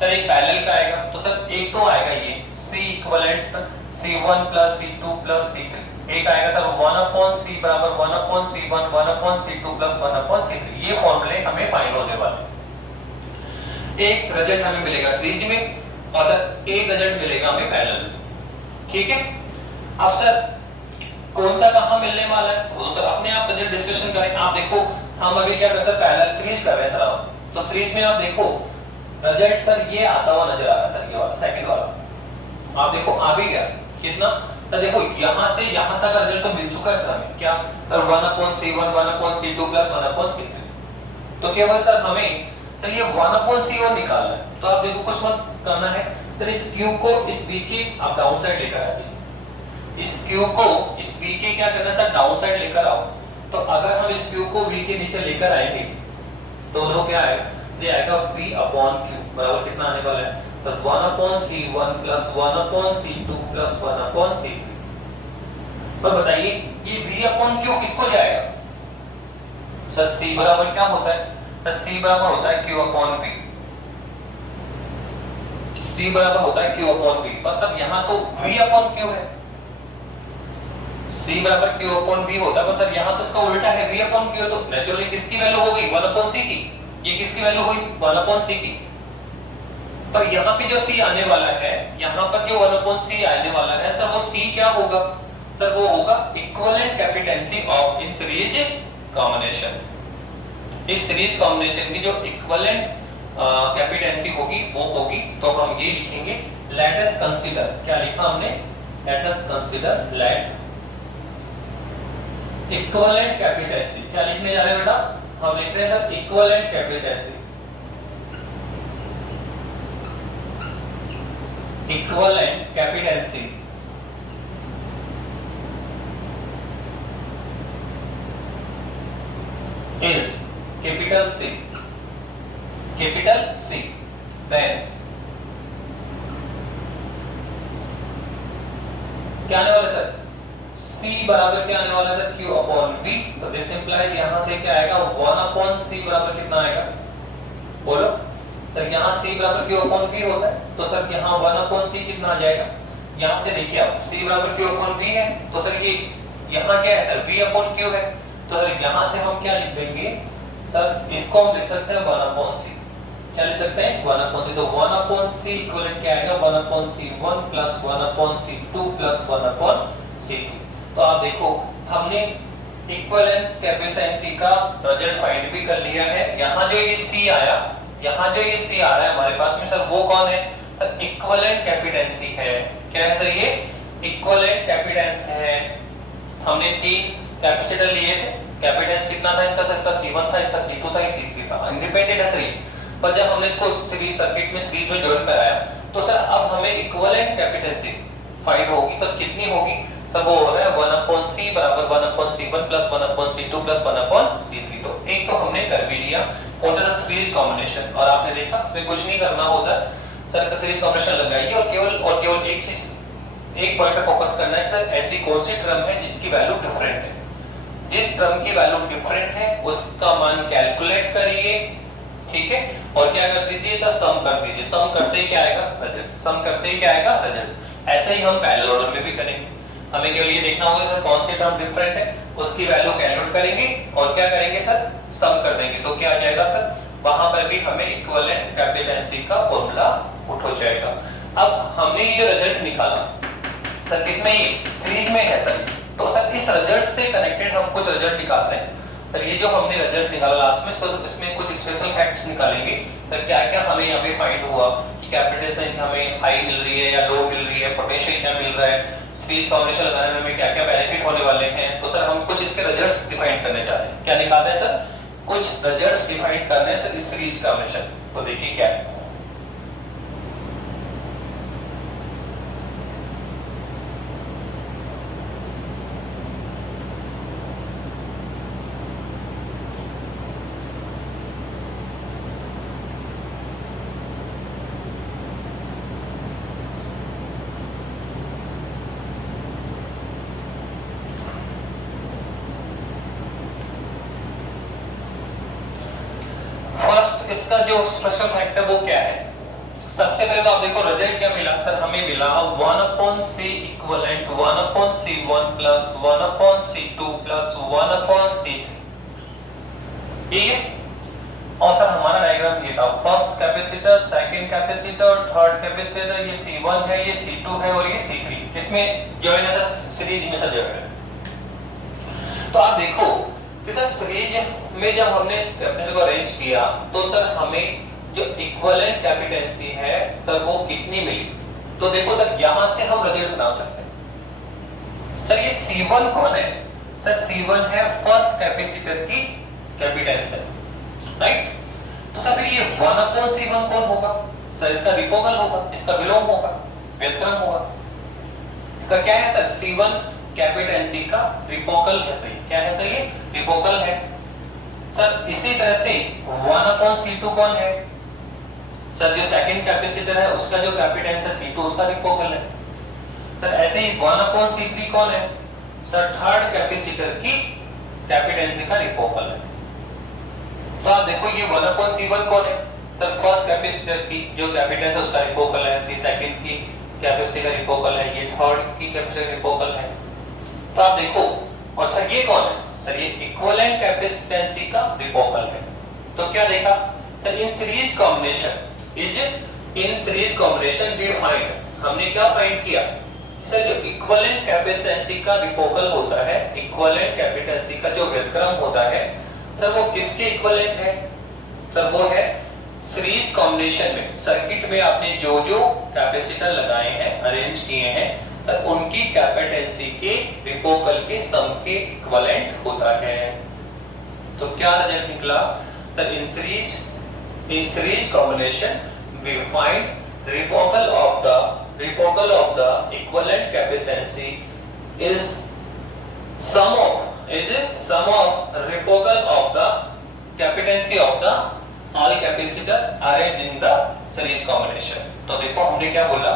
सर, एक पैरेलल का आएगा, तो सर एक तो आएगा ये C equivalent C1 plus C2 plus C3, एक आएगा सर 1 अपॉन C बराबर 1 upon C1 1 upon C2 plus 1 upon C3। ये फॉर्मूले हमें फाइंड होने वाले, एक रिजल्ट हमें मिलेगा सीरीज में और सर एक रिजल्ट मिलेगा हमें पैरेलल में, ठीक है। अब सर कौन सा कहां मिलने वाला है, तो सर अपने आप रिजल्ट डिस्कशन करें। आप देखो हम अभी क्या कर रहे हैं सर, पैरेलल सीरीज कर रहे हैं सर आप, तो सीरीज में आप देखो रिजल्ट सर ये आता हुआ नजर आ रहा है सर, ये वाला सेकंड वाला आप देखो आ भी गया कितना, तो देखो यहां से यहां तक रिजल्ट तो मिल चुका है सर हमें, क्या sir 1 upon C1 1 upon C2 plus 1 upon C3। तो केवल सर हमें तो ये 1 अपॉन C और निकालना है, तो आप देखो कुछ मत करना है, तो इस Q को इस V के आप डाउन साइड लेकर आ जाइए, इस Q को इस V के क्या करना है सर, डाउन साइड लेकर आओ। तो अगर हम इस Q को V के नीचे लेकर आएंगे तो वो क्या आएगा, ये आएगा V अपॉन Q बराबर कितना आने वाला है, तो 1 upon C1 plus 1 upon C2 plus 1 upon C3। तो बताइए ये V अपॉन Q किसको जाएगा सर, C बराबर क्या होता है, तो C बराबर होता है Q अपॉन V, C बराबर होता है Q अपॉन V, बस अब यहाँ तो V अपॉन Q है, C बराबर Q अपॉन V होता है, पर सर यहाँ तो इसका उल्टा है, V अपॉन Q, तो नेचुरली किसकी वैल्यू हो गई 1 अपॉन C की, ये किसकी वैल्यू हुई 1 अपॉन C की। पर यहाँ पे जो C आने वाला है, यहाँ पर जो 1 अपॉन C आने वाला है सर, वो C क्या होगा सर, वो होगा equivalent कैपेसिटेंसी of in series combination. इस सीरीज कॉम्बिनेशन की जो इक्विवेलेंट कैपेसिटेंसी होगी वो होगी, तो हम ये लिखेंगे लेट अस कंसीडर, क्या लिखा हमने, let us consider let equivalent capacitancy, क्या लिखने जा रहे हैं बेटा, हम लिख रहे हैं sir equivalent capacitancy, equivalent capacitancy is capital C, then क्या आने वाला सर, C बराबर क्या आने वाला है सर, Q अपॉन V, तो दिस इंप्लाइज यहाँ से क्या आएगा 1 अपॉन C बराबर कितना आएगा, बोलो सर, यहाँ C बराबर Q अपॉन V होता है, तो सर यहाँ 1 अपॉन C कितना आ जाएगा, यहाँ से देखिए आप C बराबर Q अपॉन V है, तो सर ये यहाँ क्या है सर V अपॉन Q है, तो सर यहाँ से हम क्या लिख देंगे सर, इसको हम लिख सकते हैं 1 अपॉन C, क्या लिख सकते हैं 1 अपॉन C, तो 1 अपॉन C इक्विवेलेंट क्या आएगा 1 upon C1 plus 1 upon C2 plus 1 upon C2। तो आप देखो हमने इक्विवेलेंस कैपेसिटेंसी का रिजल्ट फाइंड भी कर लिया है, यहाँ जो ये C आया, यहाँ जो ये C आ रहा है हमारे पास में सर, वो कौन है सर, इक्विवेलेंट कैपेसिटेंसी है, क्या है सर, ये इक्विवेलेंट कैपेसिटेंस है। हमने तीन कैपेसिटर लिए थे, कैपेसिटेंस कितना था इनका सर, इसका C1 था, इसका C2 था, ये C3 था, इंडिपेंडेंट है सर, पर जब हमने इसको सीरीज सर्किट में सीरीज में जॉइन कराया तो सर अब हमें इक्विवेलेंट कैपेसिटेंसी फाइंड होगी, तो कितनी होगी सर, वो हो रहा है 1 अपॉन C बराबर 1 upon C1 plus 1 upon C2 plus 1 upon C3। तो एक तो हमने कर भी लिया, कौन सा सीरीज कॉम्बिनेशन, और आपने देखा इसमें कुछ नहीं करना होता सर, का सीरीज कॉम्बिनेशन लगाइए और केवल एक चीज, एक पॉइंट पे फोकस करना है सर, ऐसी कौन सी टर्म है जिसकी वैल्यू डिफरेंट है, जिस टर्म की वैल्यू डिफरेंट है उसका मान कैलकुलेट करिए, ठीक है, और क्या कर दीजिए सर, सम कर दीजिए। सम करते ही क्या आएगा, रिजल्ट। सम करते ही क्या आएगा, रिजल्ट। ऐसे ही हम पैरेलल ऑर्डर में भी करेंगे। हमें केवल ये देखना होगा कि कौन सी टर्म डिफरेंट है, उसकी वैल्यू कैलकुलेट करेंगे और क्या करेंगे सर, सम कर देंगे। तो क्या आ जाएगा सर, वहां पर भी हमें इक्विवेलेंट कैपेसिटेंसी का फॉर्मूला पुट हो जाएगा। अब हमने ये जो रिजल्ट निकाला सर, किसमें, ये सीरीज में है सर। तो सर इस रिजल्ट से कनेक्टेड हम कुछ रिजल्ट निकालते हैं। सर ये जो हमने रिजल्ट निकाला लास्ट में, सर इसमें कुछ स्पेशल फैक्ट्स निकालेंगे। सर क्या क्या हमें यहाँ पे फाइंड हुआ कि कैपेसिटेंस हमें हाई मिल रही है या लो मिल रही है, पोटेंशियल क्या मिल रहा है, सीरीज कॉम्बिनेशन लगाने में हमें क्या क्या बेनिफिट होने वाले हैं। तो सर हम कुछ इसके रिजल्ट्स डिफाइन करने जा रहे हैं। क्या निकालते हैं सर, कुछ रिजल्ट्स डिफाइन करने हैं सर इस सीरीज कॉम्बिनेशन। तो देखिए क्या है। इसका जो स्पेशल फैक्ट है वो क्या है, सबसे पहले तो आप देखो रिजल्ट क्या मिला सर, हमें मिला 1/c equivalent 1/c1 plus 1/c2 plus 1/c3, ठीक है। और सर हमारा डायग्राम ये था, first capacitor, second capacitor, third capacitor, ये C1 है, ये C2 है और ये C3, इसमें जो है ना सीरीज में सजा है। तो आप देखो कि सर सीरीज में जब हमने कैपेसिटर को अरेंज किया तो सर हमें जो इक्विवेलेंट कैपेसिटेंसी है सर वो कितनी मिली। तो देखो सर यहां से हम रिजल्ट बना सकते हैं। सर ये C1 कौन है, सर C1 है फर्स्ट कैपेसिटर की कैपेसिटेंस है, राइट। तो सर फिर ये 1/C1 कौन होगा, सर इसका रिपोगल होगा, इसका विलोम होगा, व्युत्क्रम होगा। इसका क्या है सर, C1 कैपेसिटेंसी का रिपोगल है सही, क्या है सही, रिपोगल है। सर इसी तरह से 1/C2 कौन है, सर जो सेकंड कैपेसिटर है उसका जो कैपेसिटेंस है C2 उसका रिपोगल है। सर ऐसे ही 1/C3 कौन है, सर थर्ड कैपेसिटर की कैपेसिटेंसी का रिपोगल है। तो आप देखो ये 1/C1 कौन है, सर फर्स्ट कैपेसिटर की जो कैपेसिटेंस है उसका रिपोगल है, सी सेकंड की कैपेसिटी का रिपोगल है, ये थर्ड की कैपेसिटी का रिपोगल है। तो आप देखो, और सर ये कौन है, सर ये इक्विवेलेंट कैपेसिटेंसी का रिपोगल है। तो क्या देखा sir, in series combination we find, हमने क्या फाइंड किया सर, जो इक्विवेलेंट कैपेसिटेंसी का रिपोगल होता है, इक्विवेलेंट कैपेसिटेंसी का जो व्युत्क्रम होता है सर वो किसके इक्विवेलेंट है, सर वो है सीरीज कॉम्बिनेशन में सर्किट में आपने जो जो कैपेसिटर लगाए हैं, अरेंज किए हैं, सर उनकी कैपेसिटेंसी के रिपोगल के सम के इक्विवेलेंट होता है। तो क्या रिजल्ट निकला sir, in series combination we find reciprocal of the equivalent कैपेसिटेंसी is sum of reciprocal of the capacitancy of the all capacitor arranged in the series combination. तो देखो हमने क्या बोला,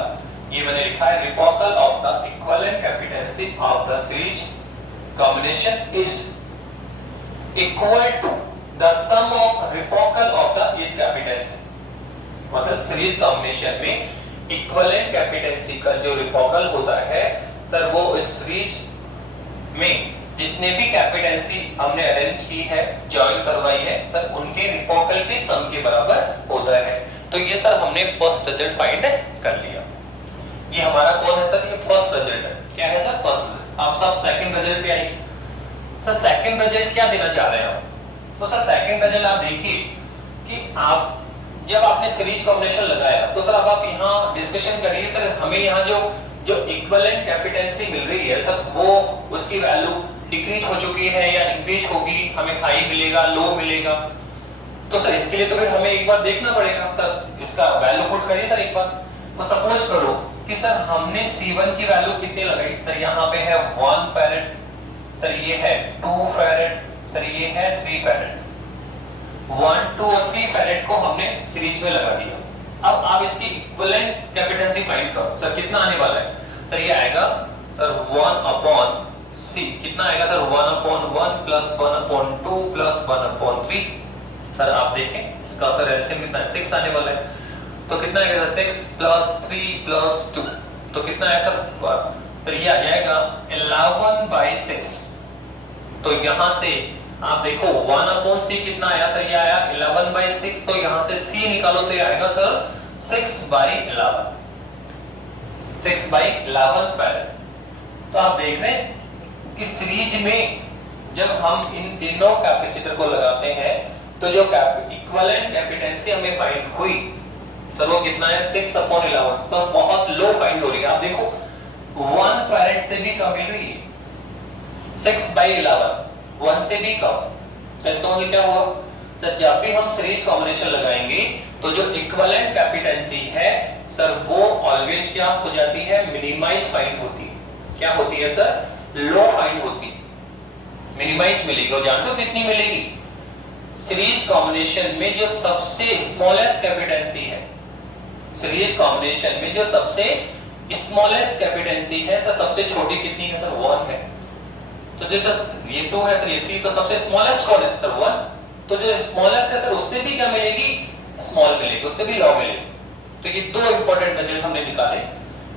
ये मैंने लिखा है reciprocal of the equivalent कैपेसिटेंसी of the series combination is equal to the sum of reciprocal of the each capacitancy. मतलब सीरीज कॉम्बिनेशन में इक्विवेलेंट कैपेसिटेंसी का जो रिपोगल होता है सर वो इस सीरीज में जितने भी कैपेसिटेंसी हमने अरेंज की है, जॉइन करवाई है सर, उनके रिपोगल के सम के बराबर होता है। तो ये सर हमने फर्स्ट रिजल्ट फाइंड कर लिया। ये हमारा कौन है सर, ये फर्स्ट रिजल्ट है। क्या है सर, फर्स्ट रिजल्ट। आप सब सेकंड रिजल्ट पे आइए। सर सेकंड रिजल्ट क्या देना चाह रहे हैं हम, तो सर सेकंड रिजल्ट आप देखिए कि आप जब आपने सीरीज कॉम्बिनेशन लगाया तो सर अब आप यहाँ डिस्कशन करिए सर, हमें यहाँ जो इक्विवेलेंट कैपेसिटेंसी मिल रही है सर वो उसकी वैल्यू डिक्रीज हो चुकी है या इंक्रीज होगी, हमें हाई मिलेगा, लो मिलेगा। तो सर इसके लिए तो फिर हमें एक बार देखना पड़ेगा सर, इसका वैल्यू पुट करिए सर एक बार। तो सपोज करो कि सर हमने C1 की वैल्यू कितनी लगाई, सर यहाँ पे है 1 फैरेड, सर ये है 2 फैरेड, सर ये है 3 फैरेड। 1, 2 और 3 फैरेड को हमने सीरीज में लगा दिया। अब आप इसकी इक्विवेलेंट कैपेसिटेंसी फाइंड करो, सर कितना आने वाला है, सर ये आएगा सर 1/C, कितना आएगा सर 1/1 प्लस 1/2 प्लस 1/3, सर आप देखें इसका सर एलसीएम कितना है 6 आने वाला है, तो कितना आएगा सर 6 + 3 + 2, तो कितना है सर ये आ जाएगा 11/6। तो यहां से आप देखो 1/c कितना आया सर, ये आया 11/6, तो यहां से c निकालो तो ये आएगा सर 6/11, 6/11 फैरेड। तो आप देख रहे हैं कि सीरीज में जब हम इन तीनों कैपेसिटर को लगाते हैं तो जो इक्विवेलेंट कैपेसिटेंसी हमें फाइंड हुई सर वो कितना है 6/11, तो बहुत लो फाइंड हो रही है। आप देखो 1 फैरेड से भी कम मिल रही है, 6/11 1 से भी कम। तो इसका मतलब क्या हुआ सर, जब भी हम सीरीज कॉम्बिनेशन लगाएंगे तो जो इक्विवेलेंट कैपेसिटेंसी है सर वो ऑलवेज क्या हो जाती है, मिनिमाइज फाइंड होती है। क्या होती है सर, लो फाइंड होती है, मिनिमाइज मिलेगी। और जानते हो कितनी मिलेगी, सीरीज कॉम्बिनेशन में जो सबसे स्मॉलेस्ट कैपेसिटेंसी है, सीरीज कॉम्बिनेशन में जो सबसे स्मॉलेस्ट कैपेसिटेंसी है सर, सबसे छोटी कितनी है सर 1 है। तो जो ये 2 है सर, ये 3, तो सबसे स्मॉलेस्ट कौन है सर 1। तो जो स्मॉलेस्ट है सर उससे भी क्या मिलेगी, स्मॉल मिलेगी, उससे भी लो मिलेगी। तो ये दो इंपॉर्टेंट रिजल्ट हमने निकाले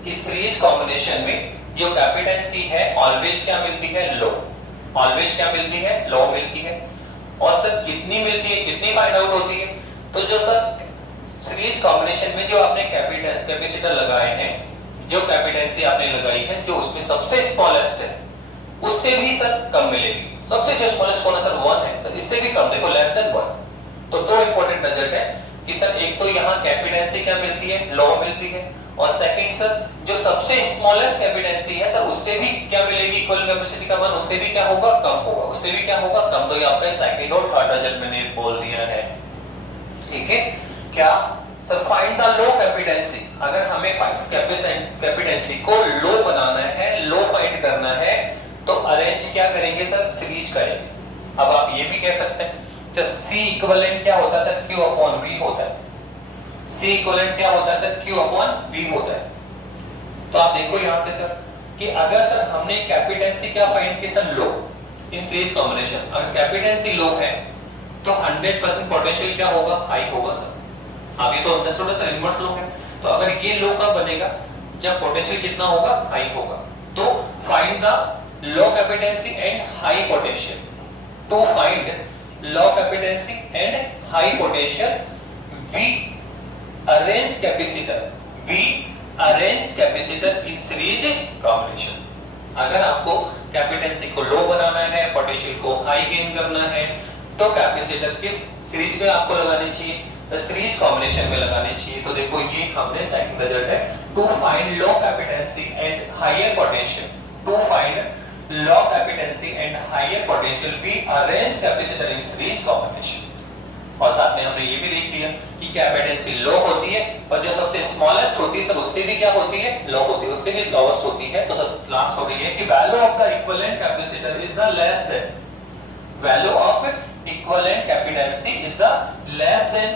कि सीरीज कॉम्बिनेशन में जो कैपेसिटेंसी है ऑलवेज क्या मिलती है, लो। ऑलवेज क्या मिलती है, लो मिलती है। और सर कितनी मिलती है, कितनी फाइंड आउट होती है। तो जो सर सीरीज कॉम्बिनेशन में जो आपने कैपेसिटर लगाए हैं, जो कैपेसिटेंसी आपने लगाई है, जो उसमें सबसे स्मॉलेस्ट है उससे भी सर कम मिलेगी। सबसे जो स्मॉलेस्ट कौन है सर 1 है सर, इससे भी कम, देखो लेस देन 1। तो दो इंपॉर्टेंट रिजल्ट है कि सर एक तो यहाँ कैपेसिटेंसी क्या मिलती है, लो मिलती है, और सेकंड सर जो सबसे स्मॉलेस्ट कैपेसिटेंसी है सर उससे भी क्या मिलेगी, इक्वल कैपेसिटी का मान उससे भी क्या होगा, कम होगा, उससे भी क्या होगा, कम। तो ये आपका सेकंड और थर्ड रिजल्ट मैंने बोल दिया है, ठीक है। क्या सर, फाइंड द लो कैपेसिटेंसी। अगर हमें कैपेसिटेंसी को लो बनाना है, लो फाइंड करना है, तो अरेंज क्या करेंगे सर, सीरीज करेंगे। अब आप ये भी कह सकते हैं जब C इक्विवेलेंट क्या होता है, Q/V होता है। C इक्विवेलेंट क्या होता है, Q/V होता है। तो आप देखो यहां से सर कि अगर सर हमने कैपेसिटेंसी क्या फाइंड की सर, लो, इन सीरीज कॉम्बिनेशन अगर कैपेसिटेंसी लो है तो 100% पोटेंशियल क्या होगा, हाई होगा सर। आप ये तो अंडरस्टूड सर, इनवर्स लो है। तो अगर ये लो कब बनेगा, जब पोटेंशियल कितना होगा, हाई होगा। तो find the low capacitance and high potential. To find low capacitance and high potential, we arrange capacitor in series combination. अगर आपको कैपेसिटेंसी को लो बनाना है, पोटेंशियल को हाई गेन करना है, तो कैपेसिटर किस सीरीज में आपको लगानी चाहिए, तो सीरीज कॉम्बिनेशन में लगानी चाहिए। तो देखो ये हमने सेकंड रिजल्ट है, to find low capacitance and higher potential. To find low capacitance and higher potential, we arrange capacitor in series combination। और साथ में हमने ये भी देख लिया कि कैपेसिटेंसी लो होती है और जो सबसे स्मॉलेस्ट होती है सर उससे भी क्या होती है, लो होती है, उससे भी लोवेस्ट होती है। तो सर लास्ट हो रही है कि value of the equivalent capacitor is the less than, value of equivalent कैपेसिटेंसी is the less than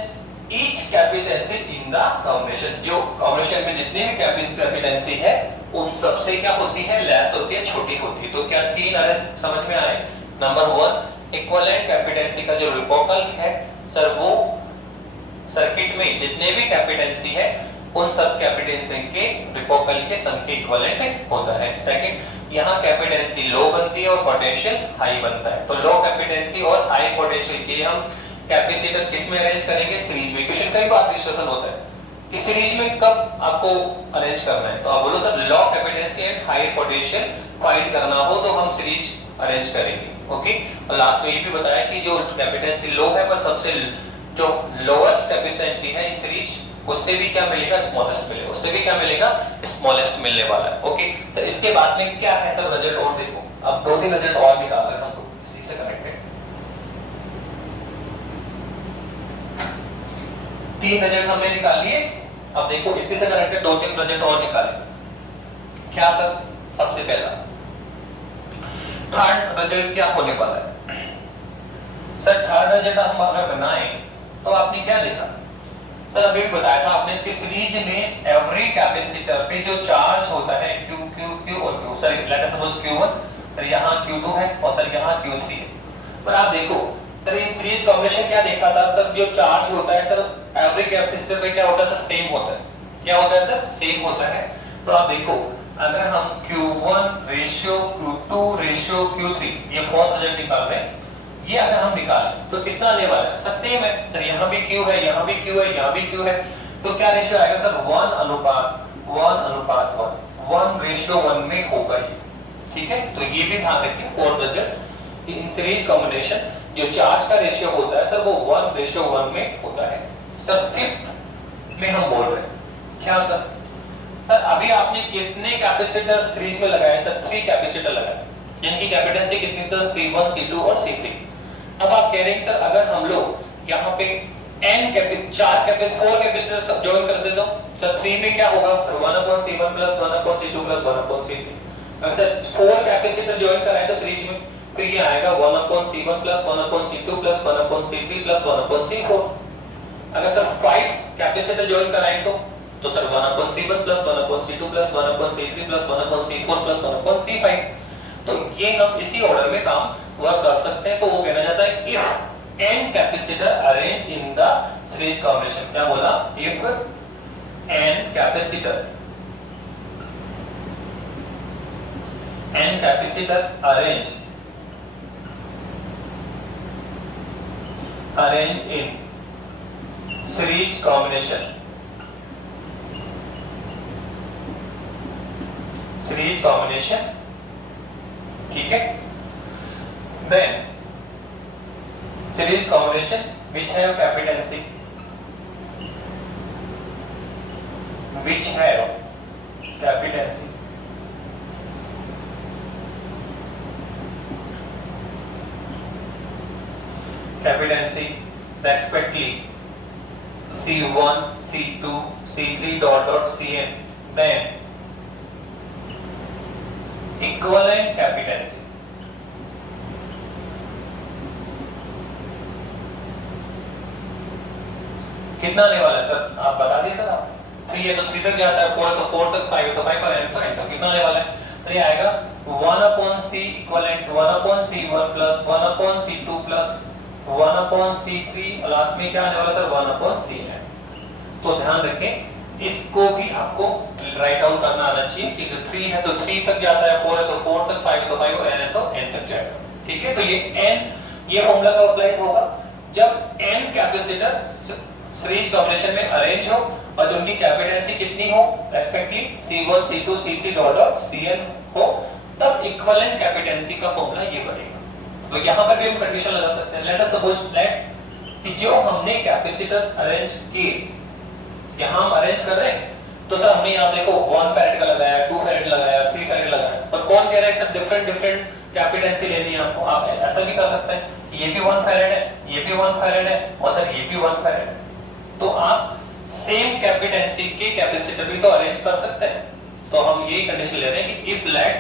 each capacitance in the combination. जो कॉम्बिनेशन में जितनी भी कैपेसिटेंसी है उन सबसे क्या होती है, लेस होती है, छोटी होती है। तो क्या तीन अरेंज समझ में आए। नंबर 1, इक्विवेलेंट कैपेसिटेंसी का जो रेसिप्रोकल है सर वो सर्किट में जितने भी कैपेसिटेंसी है उन सब कैपेसिटेंसी के रेसिप्रोकल के सम के इक्विवेलेंट होता है। सेकंड, यहाँ कैपेसिटेंसी लो बनती है और पोटेंशियल हाई बनता है। तो लो कैपेसिटेंसी और हाई पोटेंशियल के हम कैपेसिटर किस में अरेंज करेंगे, सीरीज में। क्वेश्चन कई बार डिस्कशन होता है कि सीरीज में कब आपको अरेंज करना है, तो आप बोलो sir low capacitance and high potential find करना हो तो हम सीरीज अरेंज करेंगे, ओके। और लास्ट में ये भी बताया कि जो कैपेसिटेंसी लो है पर सबसे जो लोएस्ट कैपेसिटेंसी है इन सीरीज उससे भी क्या मिलेगा, स्मॉलेस्ट मिलेगा, उससे भी क्या मिलेगा, स्मॉलेस्ट मिलने वाला है, ओके। तो इसके बाद में क्या है सर रिजल्ट, और देखो अब 2-3 रिजल्ट और निकाल रहे हैं हमको इसी से कनेक्टेड। 3 रिजल्ट हमने निकाल लिए। अब देखो इसी से कनेक्टेड 2-3 रिजल्ट और निकाले। क्या सर, सबसे पहला थर्ड रिजल्ट क्या होने वाला है सर। थर्ड रिजल्ट हम अगर बनाए तो आपने क्या देखा सर, अभी भी बताया था आपने इसके सीरीज में एवरी कैपेसिटर पे जो चार्ज होता है Q Q Q और Q, sir let us suppose Q1 और यहाँ Q2 है और सर यहाँ Q3 है। पर आप देखो सर इन सीरीज कॉम्बिनेशन क्या देखा था सर, जो चार्ज होता है सर एवरी कैपेसिटर पे क्या होता है सर, सेम होता है। क्या होता है सर, सेम होता है। तो आप देखो अगर हम Q1 ratio Q2 ratio Q3 ये फोर्थ रिजल्ट निकाल रहे हैं, ये अगर हम निकालें तो कितना आने वाला है सर, सेम है सर, यहाँ भी Q है, यहाँ भी Q है, यहाँ भी Q है, तो क्या रेशियो आएगा सर 1:1 रेशियो 1 में होगा ये। ठीक है, तो ये भी ध्यान रखिए fourth result in series combination जो चार्ज का रेशियो होता है सर वो 1:1 में होता है। सर फिफ्थ में हम बोल रहे हैं क्या सर, सर अभी आपने कितने कैपेसिटर सीरीज में लगाए सर, 3 कैपेसिटर लगाए जिनकी कैपेसिटी कितनी थी, C1 C2 और C3। अब आप कह रहे हैं सर अगर हम लोग यहाँ पे फोर कैपेसिटर सब ज्वाइन कर दे दो सर, 3 में क्या होगा सर 1/C1 + 1/C2 + 1/C3। अगर सर 4 कैपेसिटर ज्वाइन कराए तो सीरीज में फिर ये आएगा 1/C1 + 1/C2 + 1/C3 + 1/C4। अगर सर 5 कैपेसिटर ज्वाइन कराएं तो sir 1/C1 + 1/C2 + 1/C3 + 1/C4 + 1/C5। तो ये हम इसी ऑर्डर में काम वर्क कर सकते हैं। तो वो कहना जाता है if n capacitor arrange in the series combination. क्या बोला, if n capacitor arrange in series combination, ठीक है, then series combination which have capacitancy respectively C1 C2 C3 Cn, then equivalent capacitancy कितना आने वाला है सर, आप बता दीजिए सर। आप 3 है तो 3 तक जाता है, 4 है तो 4 तक, 5 है तो 5 पर n तो n तो कितना आने वाला है, तो ये आएगा 1/C equivalent 1/C1 + 1/C2 + 1/C3 और लास्ट में क्या आने वाला सर 1/Cn। तो ध्यान रखें इसको भी आपको राइट आउट करना आना चाहिए कि 3 है तो 3 तक जाता है, 4 है तो 4 तक, 5 है तो 5 और n है तो n तक जाएगा। ठीक है, तो ये n ये फॉर्मूला का अप्लाई होगा जब n कैपेसिटर सीरीज कॉम्बिनेशन में अरेंज हो और उनकी कैपेसिटेंसी कितनी हो respectively C1 C2 C3 Cn हो, तब इक्विवेलेंट कैपेसिटेंसी का फॉर्मूला ये बनेगा। तो यहां पर भी हम कंडीशन लगा सकते हैं। लेट अस सपोज दैट कि जो हमने कैपेसिटर अरेंज किए, यहां हम अरेंज कर रहे हैं तो सर हमने यहां देखो 1 फैराड का लगाया, 2 फैराड लगाया, 3 फैराड लगाया, पर कौन कह रहा है सर डिफरेंट कैपेसिटेंसी लेनी है आपको। आप ऐसा भी कर सकते हैं कि ये भी 1 फैराड है, ये भी 1 फैराड है और सर ये भी 1 फैराड है, तो आप सेम कैपेसिटेंसी के कैपेसिटर भी तो अरेंज कर सकते हैं। तो हम यही कंडीशन ले रहे हैं कि if late